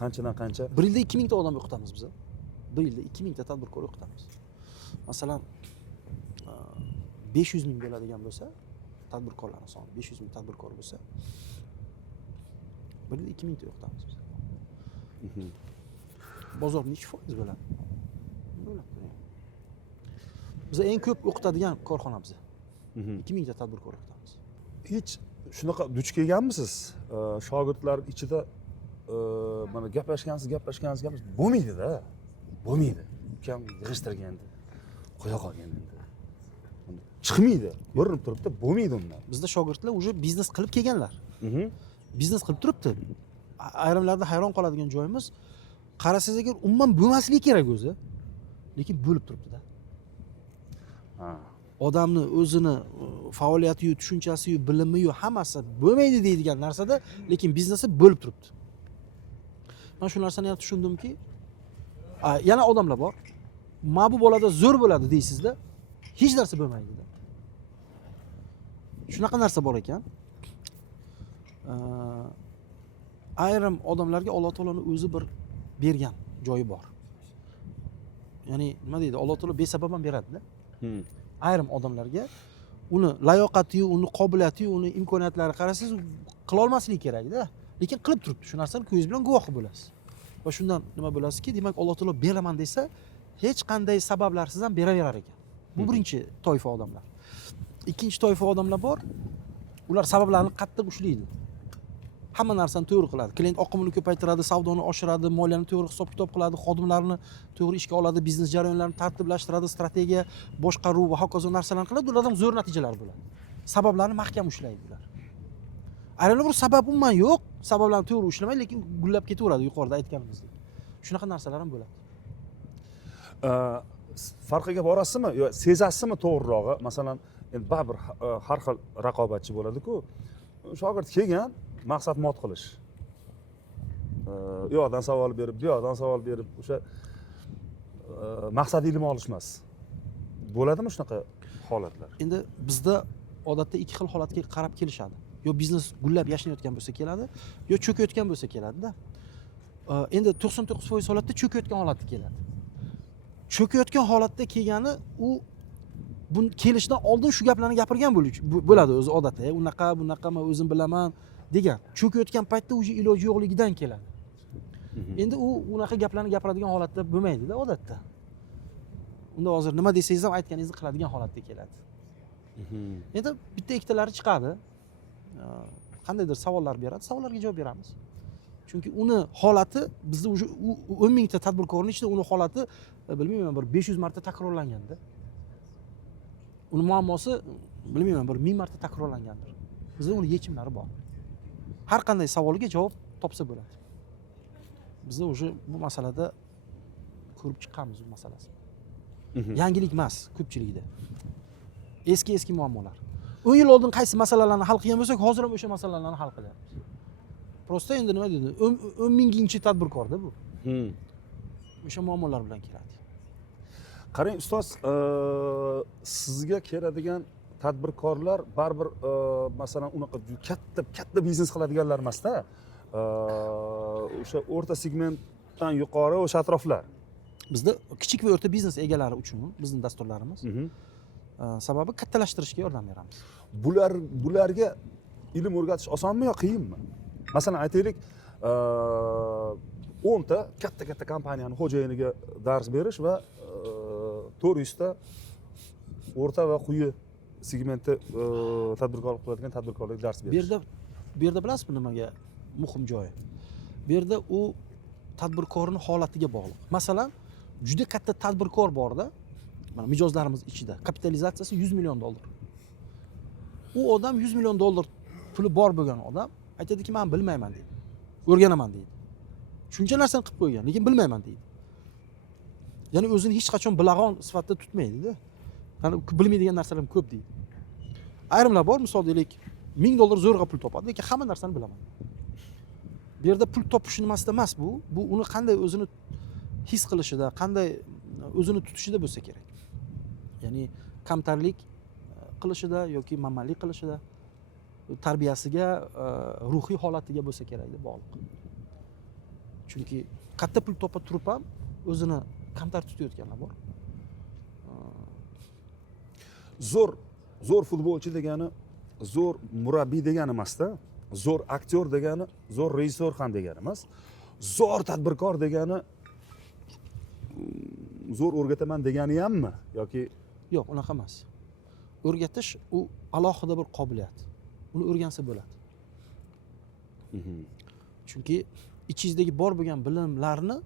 qanchadan qancha bir yilda 2000 ta odam o'qitamiz biz. Bir yilda 2000 ta tadbirkor o'qitamiz. Masalan 500 ming bo'ladigan bo'lsa, tadbirkorlarning soni 500 ming tadbirkor bo'lsa, bir yilda 2000 ta o'qitamiz biz. Bozor necha foiz bo'ladi? Biz eng ko'p o'qitadigan korxona biz. 2000 ta tadbirkor o'qitamiz. Hech shunaqa duch kelganmisiz? Shogirdlar ichida mana gaplashgansiz bo'lmaydi-da. Bo'lmaydi. Ukam yig'ishtirganda qo'ya qolgan endi. Chiqmaydi. Ko'rinib turibdi, bo'lmaydi undan. Bizda shogirdlar уже biznes qilib kelganlar. Biznes qilib turibdi. Ayrimlarda hayron qoladigan joyimiz, qarasangiz agar umuman bo'lmasligi kerak o'zi, lekin bo'lib turibdi-da. Odamni o'zini faoliyati-yu, tushunchasi-yu, bilimi-yu hammasi bo'lmaydi deydigan narsada, lekin biznesi bo'lib turibdi. Men shu narsani ham tushundimki, yana odamlar bor. Mana bu bolada zo'r bo'ladi deysizda, hech narsa bo'lmaydi. Shunaqa narsa bor ekan. Ayrim odamlarga Alloh taoloning o'zi bir bergan joyi bor. Ya'ni nima deydi? Alloh taolo besabab ham beradi-da. Ayrim odamlarga uni layoqati-yu, uni qobiliyati-yu, uni imkoniyatlari qarasangiz qila olmasligi kerak-da. Lekin qilib turibdi. Shu narsani ko'zingiz bilan guvohi bo'lasiz. va shundan nima bilasizki, demak Alloh taolo beraman desa hech qanday sabablarsiz ham beraverar ekan. Bu birinchi toifa odamlar. Ikkinchi toifa odamlar bor. Ular sabablarni qattiq ushlaydi. Hamma narsani to'g'ri qiladi. Klient oqimini ko'paytiradi, savdoni oshiradi, moliyani to'g'ri hisob-kitob qiladi, xodimlarni to'g'ri ishga oladi, biznes jarayonlarini tartiblashtiradi, strategiya, boshqaruv va hokazo narsalarni qiladi. Ulardan zo'r natijalar bo'ladi. Sabablarni mahkam ushlaydi ular. Ayrimlar bir sabab umuman yo'q, sabablarni to'g'ri ushlamaydi, lekin gullab ketaveradi yuqorida aytganimizdek. Shunaqa narsalar ham bo'ladi. Farqiga borasizmi yo sezasizmi to'g'rirog'i? Masalan, endi baribir har xil raqobatchi bo'ladi-ku. Shogird kelgan, maqsad mod qilish. U yoqdan savol berib, bu yoqdan savol berib, o'sha maqsad ilm olish emas. Bo'ladimi shunaqa holatlar? Endi bizda odatda ikki xil holatga qarab kelishadi. Yo biznes gullab yashnayotgan bo'lsa keladi, yo cho'kayotgan bo'lsa keladi-da. Endi 99% holatda cho'kayotgan holatda keladi. Cho'kayotgan holatda kelgani u bu kelishdan oldin shu gaplarni gapirgan bo'ladi o'zi odatda. Unaqa, bunaqa men o'zim bilaman degan. Cho'kayotgan paytda o'zi iloji yo'qligidan keladi. Endi u unaqa gaplarni gapiradigan holatda bo'lmaydi-da odatda. Unda hozir nima desangiz ham aytganingizni qiladigan holatga keladi. Endi bitta ikkitalari chiqadi. Qandaydir savollar beradi, savollarga javob beramiz. Chunki uni holati bizda o'sha 10 mingta tadbirkorning ichida uni holati bilmayman bir 500 marta takrorlanganda. Uni muammosi bilmayman bir 1000 marta takrorlangandir. Bizda uni yechimlari bor. Har qanday savolga javob topsa bo'ladi. Bizda o'sha bu masalada ko'rib chiqqanmiz bu masalasini. Yangilik emas ko'pchilikda. Eski muammolar. 10 yil oldin qaysi masalalarni hal qilgan bo'lsak, hozir ham o'sha masalalarni hal qilyapmiz. Prosta endi nima deydi? 10 minginchi tadbirkorda bu. O'sha muammolar bilan keladi. Qarang ustoz, sizga keladigan tadbirkorlar baribir masalan unaqa katta biznes qiladiganlar emas-da. O'sha o'rta segmentdan yuqori o'sha atroflar. Bizda kichik va o'rta biznes egalari uchun bizning dasturlarimiz. Sababi kattalashtirishga yordam beramiz. Bularga ilm o'rgatish osonmi yo qiyinmi? Masalan aytaylik, 10 ta katta kompaniyani xo'jayiniga dars berish va 400 ta o'rta va quyi segmentda tadbirkorlik qiladigan tadbirkorlarga dars berish. Bu yerda bilasizmi nimaga muhim joyi? Bu yerda u tadbirkorning holatiga bog'liq. Masalan, juda katta tadbirkor borda, mana mijozlarimiz ichida kapitalizatsiyasi 100 million dollar. U odam 100 million dollar puli bor bo'lgan odam aytadiki, men bilmayman deydi. O'rganaman deydi. Shuncha narsani qilib qo'ygan, lekin bilmayman deydi. Ya'ni o'zini hech qachon bilag'on sifatida tutmaydi-da. Ya'ni bilmaydigan narsalar ham ko'p deydi. Ayrimlar bor, misol deylik, 1000 dollar zo'rg'a pul topadi, lekin hamma narsani bilaman. Bu yerda pul topish nimasida emas bu. Bu uni qanday o'zini his qilishida, qanday o'zini tutishida bo'lsa kerak. Ya'ni kamtarlik qilishida yoki manmanlik qilishida, tarbiyasiga, ruhiy holatiga bo'lsa kerak deb bog'liq. Chunki katta pul topib turib ham o'zini kamtar tutayotganlar bor. Zo'r futbolchi degani, zo'r murabbiy degani emas-da. Zo'r aktyor degani, zo'r rejissor ham degani emas. Zo'r tadbirkor degani zo'r o'rgataman degani hammi yoki yo'q, unaqa emas. O'rgatish u alohida bir qobiliyat. Uni o'rgansa bo'ladi. Chunki ichingizdagi bor bo'lgan bilimlarni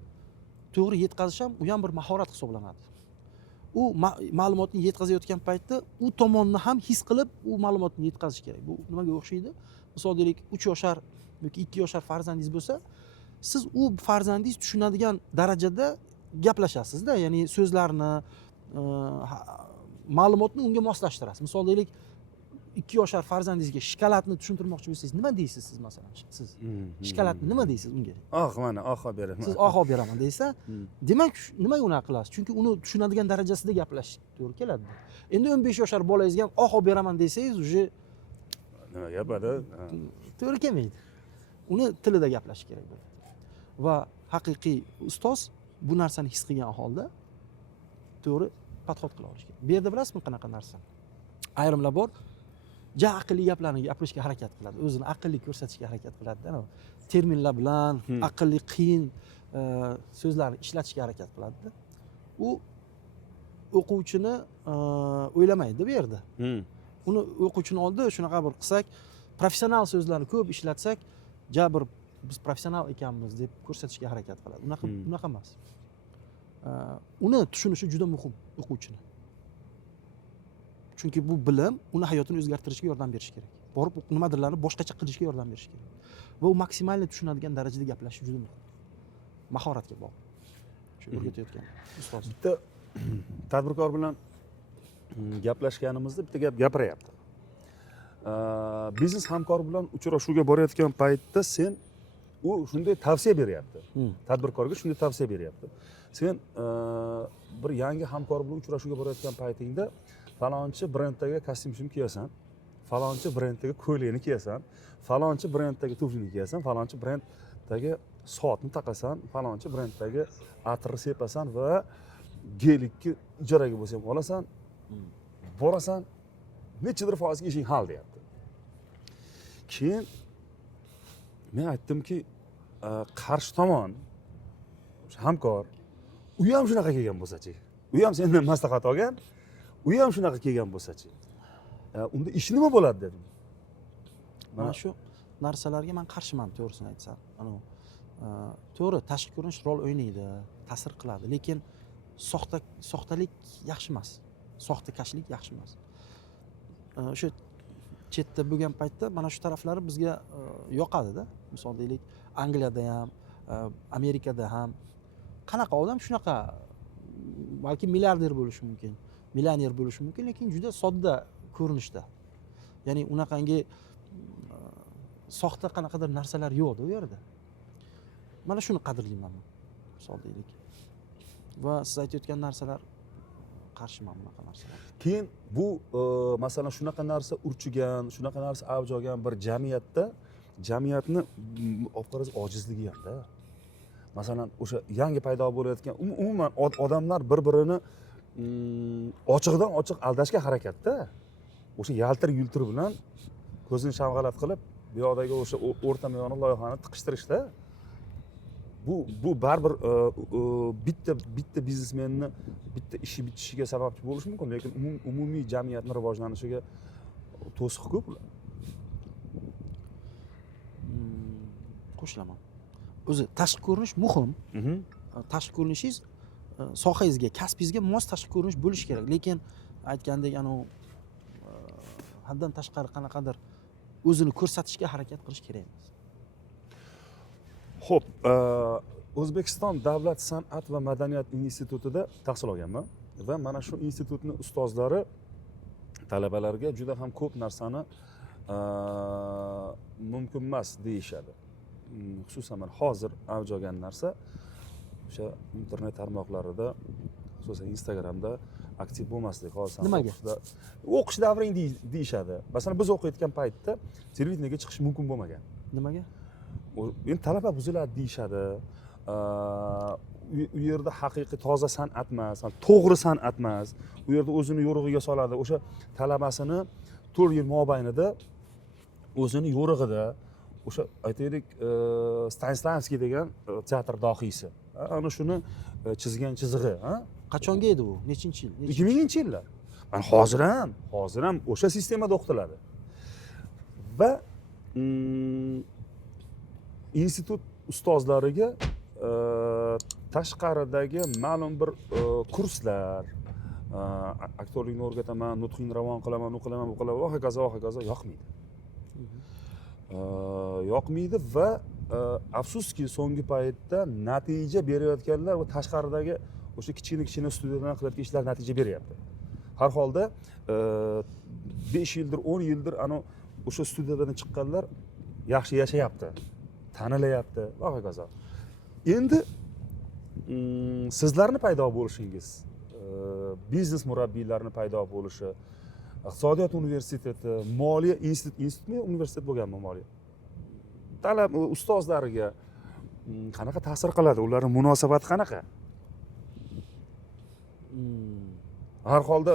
to'g'ri yetkazish ham u ham bir mahorat hisoblanadi. U ma'lumotni yetkazayotgan paytda u tomonni ham his qilib, u ma'lumotni yetkazish kerak. Bu nimaga o'xshaydi? Misol deylik, 3 yoshar yoki 2 yoshar farzandingiz bo'lsa, siz u farzandingiz tushunadigan darajada gaplashasiz-da, ya'ni so'zlarni, ma'lumotni unga moslashtirasiz. Misol deylik, 2 yoshar farzandingizga shokoladni tushuntirmoqchi bo'lsangiz, nima deysiz siz masalan? Siz shokoladni nima deysiz unga? mana olib beraman. Siz olib beraman deysa, demak nimaga unaqa qilasiz? Chunki uni tushunadigan darajasida gaplash to'g'ri keladi. Endi 15 yoshar bolangizga ham olib beraman desangiz, uje nima gapadi? To'g'ri kelmaydi. Uni tilida gaplash kerak bo'ladi. Va haqiqiy ustoz bu narsani his qilgan holda to'g'ri podxod qila olish kerak. Bu yerda bilasizmi qanaqa narsa? Ayrimlar bor, aqlli gaplarni gapirishga harakat qiladi, o'zini aqlli ko'rsatishga harakat qiladida, terminlar bilan aqlli qiyin so'zlarni ishlatishga harakat qiladida. U o'quvchini o'ylamaydi bu yerda. Uni o'quvchini oldida shunaqa bir qilsak, professional so'zlarni ko'p ishlatsak, bir biz professional ekanmiz deb ko'rsatishga harakat qiladi. Unaqa emas. Uni tushunishi juda muhim o'quvchini. Chunki bu bilim uni hayotini o'zgartirishga yordam berishi kerak. Borib nimadirlarni boshqacha qilishga yordam berishi kerak. Va u maksimalni tushunadigan darajada gaplashish juda muhim. Mahoratga bog'liq. Shu o'rgatayotgan ustoz. Bitta tadbirkor bilan gaplashganimizda bitta gap gapiryapti. Biznes hamkori bilan uchrashuvga borayotgan paytda sen u shunday tavsiya beryapti. Tadbirkorga shunday tavsiya beryapti. Sen bir yangi hamkor bilan uchrashuvga borayotgan paytingda falonchi brenddagi kostyum kiyasan, falonchi brenddagi ko'ylakni kiyasan, falonchi brenddagi tuflini kiyasan, falonchi brenddagi soatni taqasan, falonchi brenddagi atirni sepasan va gelikni ijaraga bo'lsa ham olasan, borasan, nechadir foizga ishing hal deyapti. Keyin men aytdimki, qarshi tomon hamkor u ham shunaqa kelgan bo'lsa-chi, u ham sendan maslahat olgan, u ham shunaqa kelgan bo'lsa-chi, unda ish nima bo'ladi dedim. Mana shu narsalarga men qarshiman, to'g'risini aytsam. To'g'ri, tashqi ko'rinish rol o'ynaydi, ta'sir qiladi, lekin soxtalik yaxshi emas. Soxtakashlik yaxshi emas. O'sha chetda bo'lgan paytda mana shu taraflari bizga yoqadi-da. Misol deylik, Angliyada ham, Amerikada ham qanaqa odam shunaqa, balki milliarder bo'lishi mumkin, millioner bo'lishi mumkin, lekin juda sodda ko'rinishda. Ya'ni unaqangi soxta qanaqadir narsalar yo'q-da u yerda. Mana shuni qadrlayman men. Misol deylik. Va siz aytayotgan narsalar qarshiman bunaqa narsalar. Keyin bu masalan shunaqa narsa urchigan, shunaqa narsa avj olgan bir jamiyatni olib qarasa ojizligi hamda. Masalan, o'sha yangi paydo bo'layotgan umuman odamlar bir-birini ochiqdan ochiq aldashga harakatda. O'sha yaltir-yultir bilan ko'zini shamg'alat qilib, bu yoqdagi o'sha o'rta miyoni loyihani tiqishtirishda. Bu baribir bitta biznesmenni bitta ishi bitishiga sababchi bo'lishi mumkin, lekin umumiy jamiyatning rivojlanishiga to'siq ko'p ular. Qo'shilaman. O'zi tashqi ko'rinish muhim. Tashqi ko'rinishingiz sohangizga, kasbingizga mos tashqi ko'rinish bo'lishi kerak, lekin aytgandek haddan tashqari qanaqadir o'zini ko'rsatishga harakat qilish kerak emas. Xo'p, O'zbekiston Davlat san'at va madaniyat institutida tahsil olganman va mana shu institutning ustozlari talabalarga juda ham ko'p narsani mumkin emas deyishadi. Xususan mana hozir avj olgan narsa o'sha internet tarmoqlarida, xususan Instagramda aktiv bo'lmaslik. Hozir nimaga? O'qish davring deyishadi. Masalan, biz o'qiyotgan paytda televideniyega chiqish mumkin bo'lmagan. Nimaga? Endi talaba buziladi deyishadi. U yerda haqiqiy toza san'at emas, to'g'ri san'at emas. U yerda o'zini yo'rig'iga soladi. O'sha talabasini 4 yil mobaynida o'zini yo'rig'ida o'sha aytaylik Stanislavskiy degan teatr dohiysi. Ana shuni chizgan chizig'i, Qachonga edi u? Nechinchi yil? 2000-yillar. Mana hozir ham o'sha sistemada o'qitiladi. Va institut ustozlariga tashqaridagi ma'lum bir kurslar, aktyorlikni o'rgataman, nutqingni ravon qilaman, u qilaman, bu qilaman, va hokazo yoqmaydi. Yoqmaydi va afsuski so'nggi paytda natija berayotganlar va tashqaridagi o'sha kichkina studiyalardan qilayotgan ishlar natija beryapti. Har holda 5 yildir, 10 yildir ana o'sha studiyalardan chiqqanlar yaxshi yashayapti, tanilayapti va hokazo. Endi sizlarni paydo bo'lishingiz, biznes murabbiylarini paydo bo'lishi, iqtisodiyot universiteti, moliya institutmi, universitet bo'lganmi moliya? Talab ustozlariga qanaqa ta'sir qiladi? Ularning munosabati qanaqa? Har holda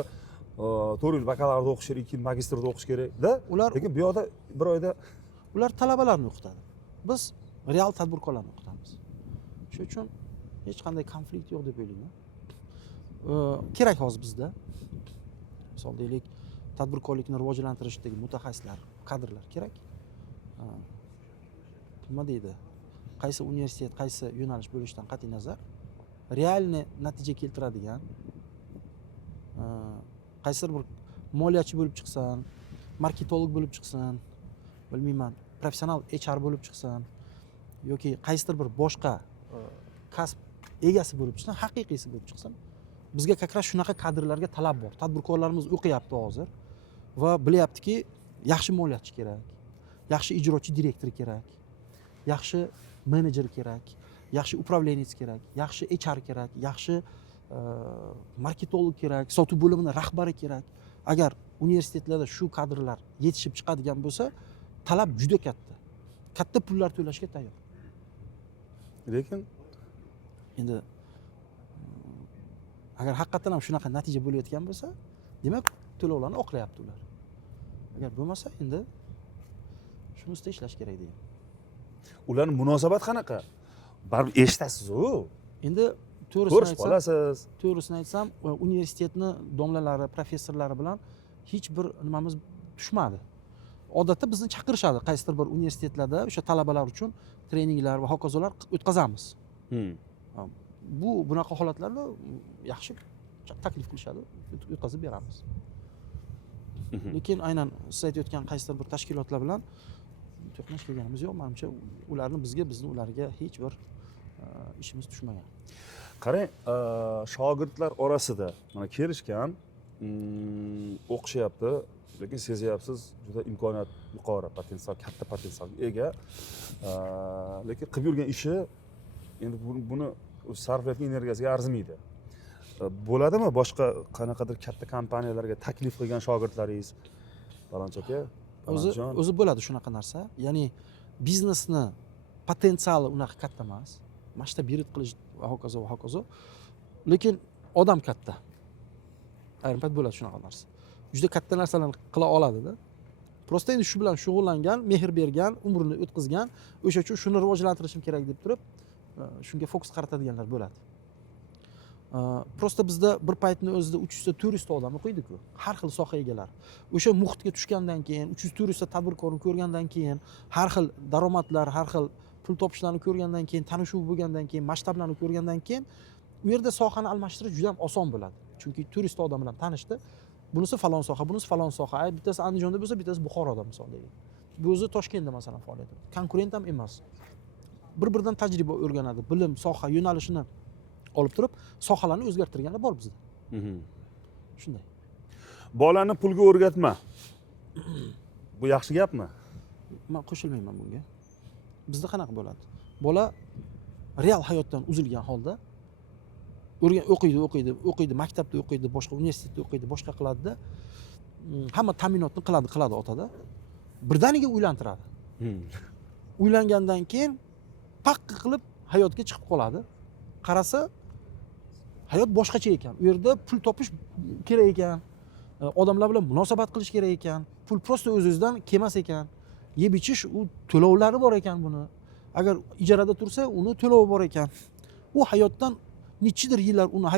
4 yil bakalavriat o'qish kerak, 2 yil magistrda o'qish kerak-da. Ular Lekin bu yoqda bir oyda ular talabalarni o'qitadi. Biz real tadbirkorlarni o'qitamiz. Shuning uchun hech qanday konflikt yo'q deb o'ylayman. Kerak hozir bizda. Misol deylik, tadbirkorlikni rivojlantirishdagi mutaxassislar, kadrlar kerak. Nima deydi? Qaysi universitet, qaysi yo'nalish bo'lishidan qat'iy nazar, realni natija keltiradigan, qaysidir bir moliyachi bo'lib chiqsan, marketolog bo'lib chiqsan, bilmayman, professional HR bo'lib chiqsan yoki qaysidir bir boshqa kasb egasi bo'lib chiqsan, haqiqiysi bo'lib chiqsan, bizga как раз shunaqa kadrlarga talab bor. Tadbirkorlarimiz o'qiyapti hozir va bilyaptiki, yaxshi moliyachi kerak, yaxshi ijrochi direktor kerak, yaxshi menejer kerak, yaxshi upravlenец kerak, yaxshi HR kerak, yaxshi marketolog kerak, sotuv bo'limini rahbari kerak. Agar universitetlarda shu kadrlar yetishib chiqadigan bo'lsa, talab juda katta. Katta pullar to'lashga tayyor. lekin Endi agar haqiqatan ham shunaqa natija bo'layotgan bo'lsa, demak to'lovlarni oqlayapti ular. Agar bo'lmasa, endi shuni ustida ishlash kerak deyman. ularning munosabat qanaqa? Baribir eshitasiz-ku. Endi Ko'rishib qolasiz. to'g'risini aytsam, universitetni domlalari, professorlari bilan hech bir nimamiz tushmadi. Odatda bizni chaqirishadi qaysidir bir universitetlarda o'sha talabalar uchun treninglar va hokazolar o'tkazamiz. Bu bunaqa holatlarda yaxshi taklif qilishadi, o'tkazib beramiz. Lekin aynan siz aytayotgan qaysidir bir tashkilotlar bilan to'qnash kelganimiz yo'q. Menimcha bizni ularga hech bir ishimiz tushmagan. Qarang, shogirdlar orasida mana kelishgan, o'qishyapti, lekin sezyapsiz, juda imkoniyat yuqori, potensial, katta potensialga ega. Lekin qilib yurgan ishi endi buni sarflayotgan energiyasiga arzimaydi. Bo'ladimi boshqa qanaqadir katta kompaniyalarga taklif qilgan shogirdlaringiz? Falonchi aka, O'zi bo'ladi shunaqa narsa. Ya'ni biznesni potensiali unaqa katta emas. Masshtab yirik qilish va hokazo. Lekin odam katta. Ayrim payt bo'ladi shunaqa narsa. Juda katta narsalarni qila oladi-da. Prosta endi shu bilan shug'ullangan, mehr bergan, umrini o'tkazgan, o'sha uchun shuni rivojlantirishim kerak deb turib, shunga fokus qaratadiganlar bo'ladi. Prosta bizda bir paytni o'zida 300 ta 400 ta odam o'qiydi-ku. Har xil soha egalari. O'sha muhitga tushgandan keyin, 300-400 ta tadbirkorni ko'rgandan keyin, har xil daromadlar, har xil pul topishlarni ko'rgandan keyin, tanishuv bo'lgandan keyin, masshtablarni ko'rgandan keyin u yerda sohani almashtirish juda ham oson bo'ladi. Chunki 400 ta odam bilan tanishdi. Bunisi falon soha, bunisi falon soha. Bittasi Andijonda bo'lsa, bittasi Buxoroda misol deylik. Bu o'zi Toshkentda masalan faoliyat yuritadi. Konkurent ham emas. Bir-biridan tajriba o'rganadi, bilim, soha, yo'nalishini olib turib, sohalarni o'zgartirganlar bor bizda. Shunday. Bolani pulga o'rgatma. Bu yaxshi gapmi? Men qo'shilmayman bunga. Bizda qanaqa bo'ladi? Bola real hayotdan uzilgan holda o'qiydi, maktabda o'qiydi, boshqa universitetda o'qiydi, boshqa qiladi-da. Hamma ta'minotni qiladi otada. Birdaniga uylantiradi. Uylangandan keyin paqqa qilib hayotga chiqib qoladi. Qarasa, hayot boshqacha ekan. U yerda pul topish kerak ekan. Odamlar bilan munosabat qilish kerak ekan. Pul prosta o'z-o'zidan kelmas ekan. Yeb ichish u to'lovlari bor ekan buni. Agar ijarada tursa, uni to'lovi bor ekan. U hayotdan nechidir yillar uni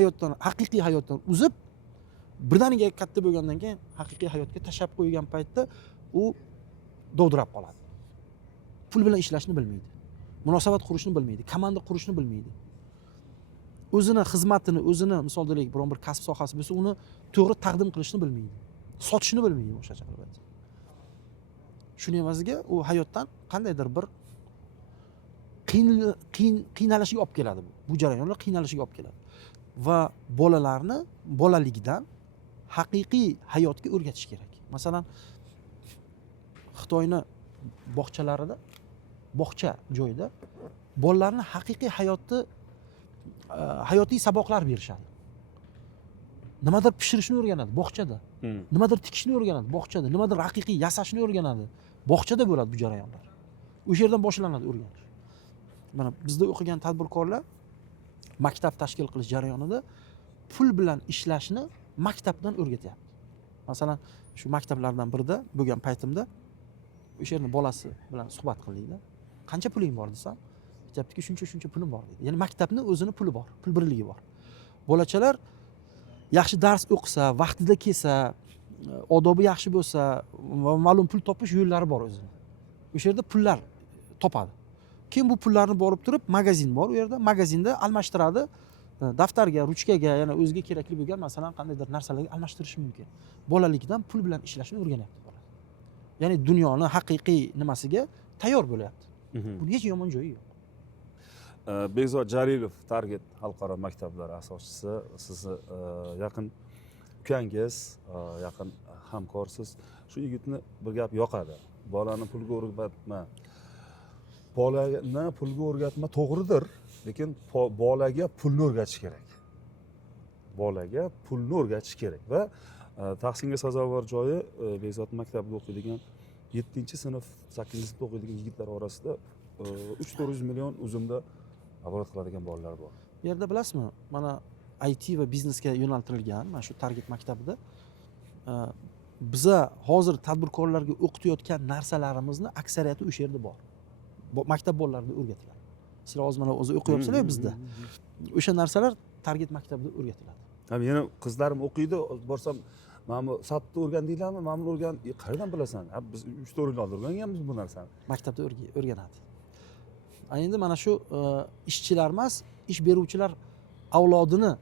haqiqiy hayotdan uzib, birdaniga katta bo'lgandan keyin haqiqiy hayotga tashlab qo'ygan paytda u dovdirab qoladi. Pul bilan ishlashni bilmaydi. Munosabat qurishni bilmaydi, komanda qurishni bilmaydi. O'zini xizmatini, misol deylik, biron bir kasb sohasi bo'lsa, uni to'g'ri taqdim qilishni bilmaydi. Sotishni bilmaydi o'shacha qilib aytsa. Shuning evaziga u hayotdan qandaydir bir qiynalishga olib keladi bu jarayonlar qiynalishga olib keladi va bolalarni bolaligidan haqiqiy hayotga o'rgatish kerak. Masalan, Xitoyning bog'chalarida, bog'cha joyida bolalarni haqiqiy hayotiy saboqlar berishadi. Nimadir pishirishni o'rganadi bog'chada. Nimadir tikishni o'rganadi bog'chada. Nimadir haqiqiy yasashni o'rganadi. Bog'chada bo'ladi bu jarayonlar. O'sha yerdan boshlanadi o'rganish. Mana bizda o'qigan tadbirkorlar maktab tashkil qilish jarayonida pul bilan ishlashni maktabdan o'rgatyapti. Masalan, shu maktablardan birida bo'lgan paytimda o'sha yerni bolasi bilan suhbat qildikda. Qancha puling bor desam, aytibdiki, shuncha pulim bor dedi. Ya'ni maktabni o'zini puli bor, pul birligi bor. Bolachalar yaxshi dars o'qisa, vaqtida kelsa, odobi yaxshi bo'lsa, ma'lum pul topish yo'llari bor o'zini. O'sha yerda pullar topadi. Keyin bu pullarni borib turib, magazin bor u yerda, magazinda almashtiradi. Daftarga, ruchkaga, yana o'ziga kerakli bo'lgan, masalan, qandaydir narsalarga almashtirishi mumkin. Bolalikdan pul bilan ishlashni o'rganyapti bola. Ya'ni dunyoni haqiqiy nimasiga tayyor bo'lyapti. Buni hech yomon joyi yo'q. Bekzod Jalilov, Target xalqaro maktablari asoschisi, sizni yaqin ukangiz, yaqin hamkorsiz. Shu yigitni bir gap yoqadi. Bolani pulga o'rgatma. Bolani pulga o'rgatma to'g'ridir, lekin bolaga pulni o'rgatish kerak. Bolaga pulni o'rgatish kerak va tahsinga sazovor joyi Bekzod maktabida o'qiydigan 7-sinf, 8-sinfda o'qiydigan yigitlar orasida 300-400 million o'zimda oborot qiladigan bolalar bor. Bu yerda bilasizmi, mana IT va biznesga yo'naltirilgan mana shu Target maktabida biza hozir tadbirkorlarga o'qitayotgan narsalarimizni aksariyati o'sha yerda bor. Maktab bolalarida o'rgatiladi. Sizlar hozir mana o'zi o'qiyapsizlar bizda. O'sha narsalar Target maktabida o'rgatiladi. Yana qizlarim o'qiydi, borsam, "Mana bu satni o'rgandinglarmi? Mana buni o'rgan." Qayerdan bilasan? Biz 3-4 yil oldin o'rganganmiz bu narsani. Maktabda o'rganadi. Endi mana shu ishchilar emas, ish beruvchilar avlodini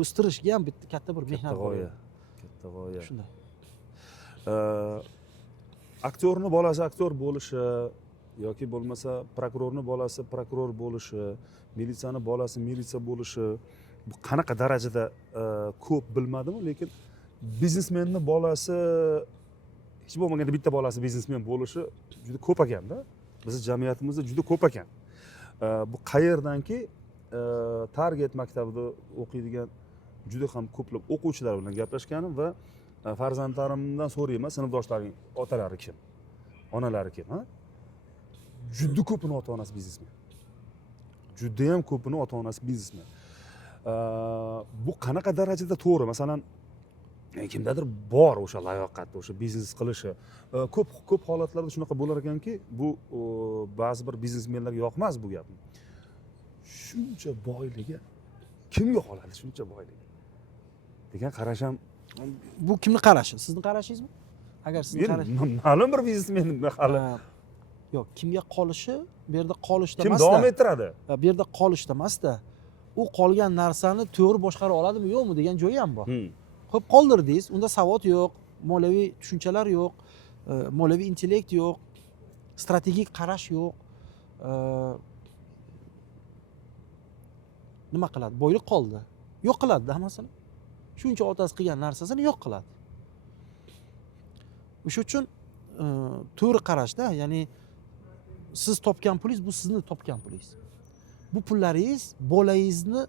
o'stirishga ham bitta katta bir mehnat bor. Katta g'oya. Shunday. Aktyorning bolasi aktyor bo'lishi yoki bo'lmasa prokurorni bolasi prokuror bo'lishi, militsiyani bolasi militsiya bo'lishi bu qanaqa darajada ko'p bilmadim, lekin biznesmenning bolasi hech bo'lmaganda bitta bolasi biznesmen bo'lishi juda ko'p ekanda. Bizning jamiyatimizda juda ko'p ekan. Bu qayerdanki Target maktabida o'qiydigan juda ham ko'plab o'quvchilar bilan gaplashganim va farzandlarimdan so'rayman, sinfdoshlaring otalari kim? Onalari kim, ha? Juda ko'pini ota-onasi biznesmen. Juda ham ko'pini ota-onasi biznesmen. Bu qanaqa darajada to'g'ri? Masalan, kimdadir bor o'sha layoqatda, o'sha biznes qilishi. Ko'p holatlarda shunaqa bo'lar ekanki, bu ba'zi bir biznesmenlarga yoqmas bu gap. Shuncha boyligi kimga qoladi, shuncha boyligi? degan qarash ham. Bu kimni qarashi? Sizni qarashingizmi? Agar sizni qarashingiz ma'lum bir biznesmen hali. Yo'q, kimga qolishi, bu yerda qolishda emas. Kim davom ettiradi? Bu yerda qolishda emas-da, u qolgan narsani to'g'ri boshqara oladimi, yo'qmi degan joyi ham bor. Xo'p, qoldirdingiz, unda savod yo'q, moliyaviy tushunchalar yo'q, moliyaviy intellekt yo'q, strategik qarash yo'q. Nima qiladi? Boylik qoldi. Yo'q qiladi hammasini. Shuncha otasi qilgan narsasini yo'q qiladi. O'sha uchun to'g'ri qarashda, ya'ni siz topgan pulingiz bu sizni topgan pulingiz. Bu pullaringiz bolangizni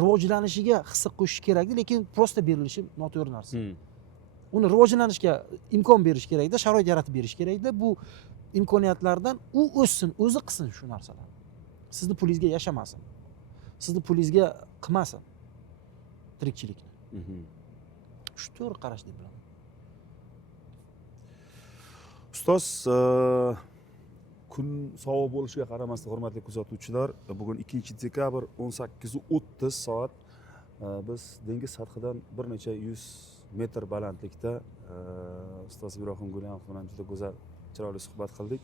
rivojlanishiga hissa qo'shish kerak, lekin prosta berilishi noto'g'ri narsa. Uni rivojlanishga imkon berish kerakda, sharoit yaratib berish kerakda. Bu imkoniyatlardan u o'ssin, o'zi qilsin shu narsalarni. Sizni pulingizga yashamasin. Sizni pulingizga qilmasin tirikchilikni. Shu to'g'ri qarash deb bilaman. Ustoz, kun sovuq bo'lishiga qaramasdan, hurmatli kuzatuvchilar, bugun 2-dekabr 18:30 soat biz dengiz sathidan bir necha 100 metr balandlikda ustoz Ibrohim Gulamov bilan juda go'zal, chiroyli suhbat qildik.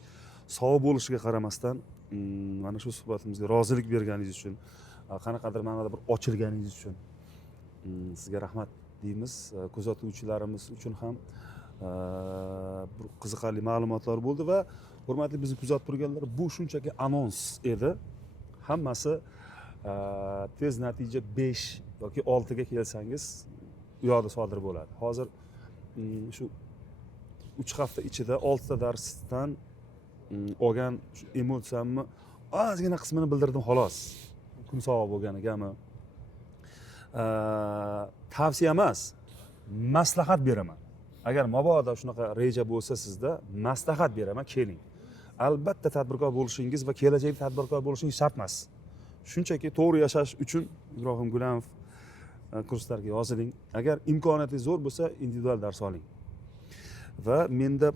Sovuq bo'lishiga qaramasdan mana shu suhbatimizga rozilik berganingiz uchun, qanaqadir ma'noda bir ochilganingiz uchun sizga rahmat deymiz. Kuzatuvchilarimiz uchun ham bir qiziqarli ma'lumotlar bo'ldi va hurmatli bizni kuzatib turganlar, bu shunchaki anons edi. Hammasi tez natija 5 yoki 6 ga kelsangiz u yoqda sodir bo'ladi. Hozir shu 3 hafta ichida 6 ta darsdan olgan shu emotsiyamni ozgina qismini bildirdim xolos. Kun sovuq bo'lganigami. Tavsiya emas, maslahat beraman. Agar mabodo shunaqa reja bo'lsa sizda, maslahat beraman, keling. Albatta tadbirkor bo'lishingiz va kelajakda tadbirkor bo'lishingiz shart emas. Shunchaki to'g'ri yashash uchun Ibrohim Gulamov kurslarga yoziling. Agar imkoniyatingiz zo'r bo'lsa, individual dars oling. Va menda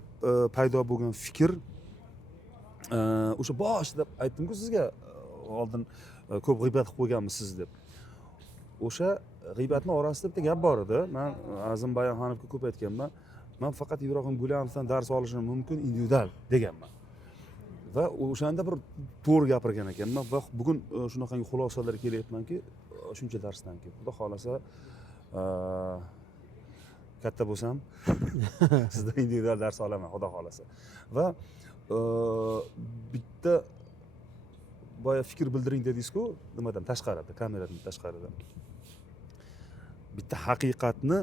paydo bo'lgan fikr o'sha boshida aytdim-ku sizga, oldin ko'p g'iybat qilib qo'yganmisiz deb. O'sha g'iybatning orasida bitta gap bor edi. Men Azim Bayonxonovga ko'p aytganman. Men faqat Ibrohim Gulamovdan dars olishim mumkin individual deganman. Va o'shanda bir to'g'ri gapirgan ekanman va bugun shunaqangi xulosalarga kelyapmanki, shuncha darsdan keyin xudo xolasa katta bo'lsam sizdan individual dars olaman, xudo xolasa. Va bitta boya fikr bildiring dedingiz-ku, nimadan tashqarida, kameradan tashqarida. Bitta haqiqatni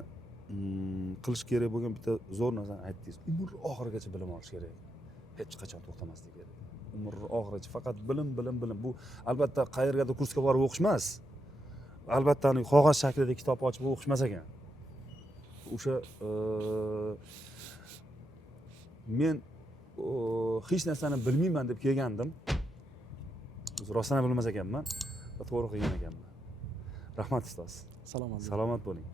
qilish kerak bo'lgan bitta zo'r narsani aytdingiz. Umr oxirigacha bilim olish kerak. Hech qachon to'xtamaslik kerak. Umr oxirigacha faqat bilim. Bu albatta qayergadir kursga borib o'qish emas. Albatta qog'oz shaklida kitob ochib o'qish emas ekan. O'sha men hech narsani bilmayman deb kelgandim. Rostdan bilmas ekanman va to'g'ri qilgan ekanman. Rahmat ustoz. Salomat bo'ling. Salomat bo'ling.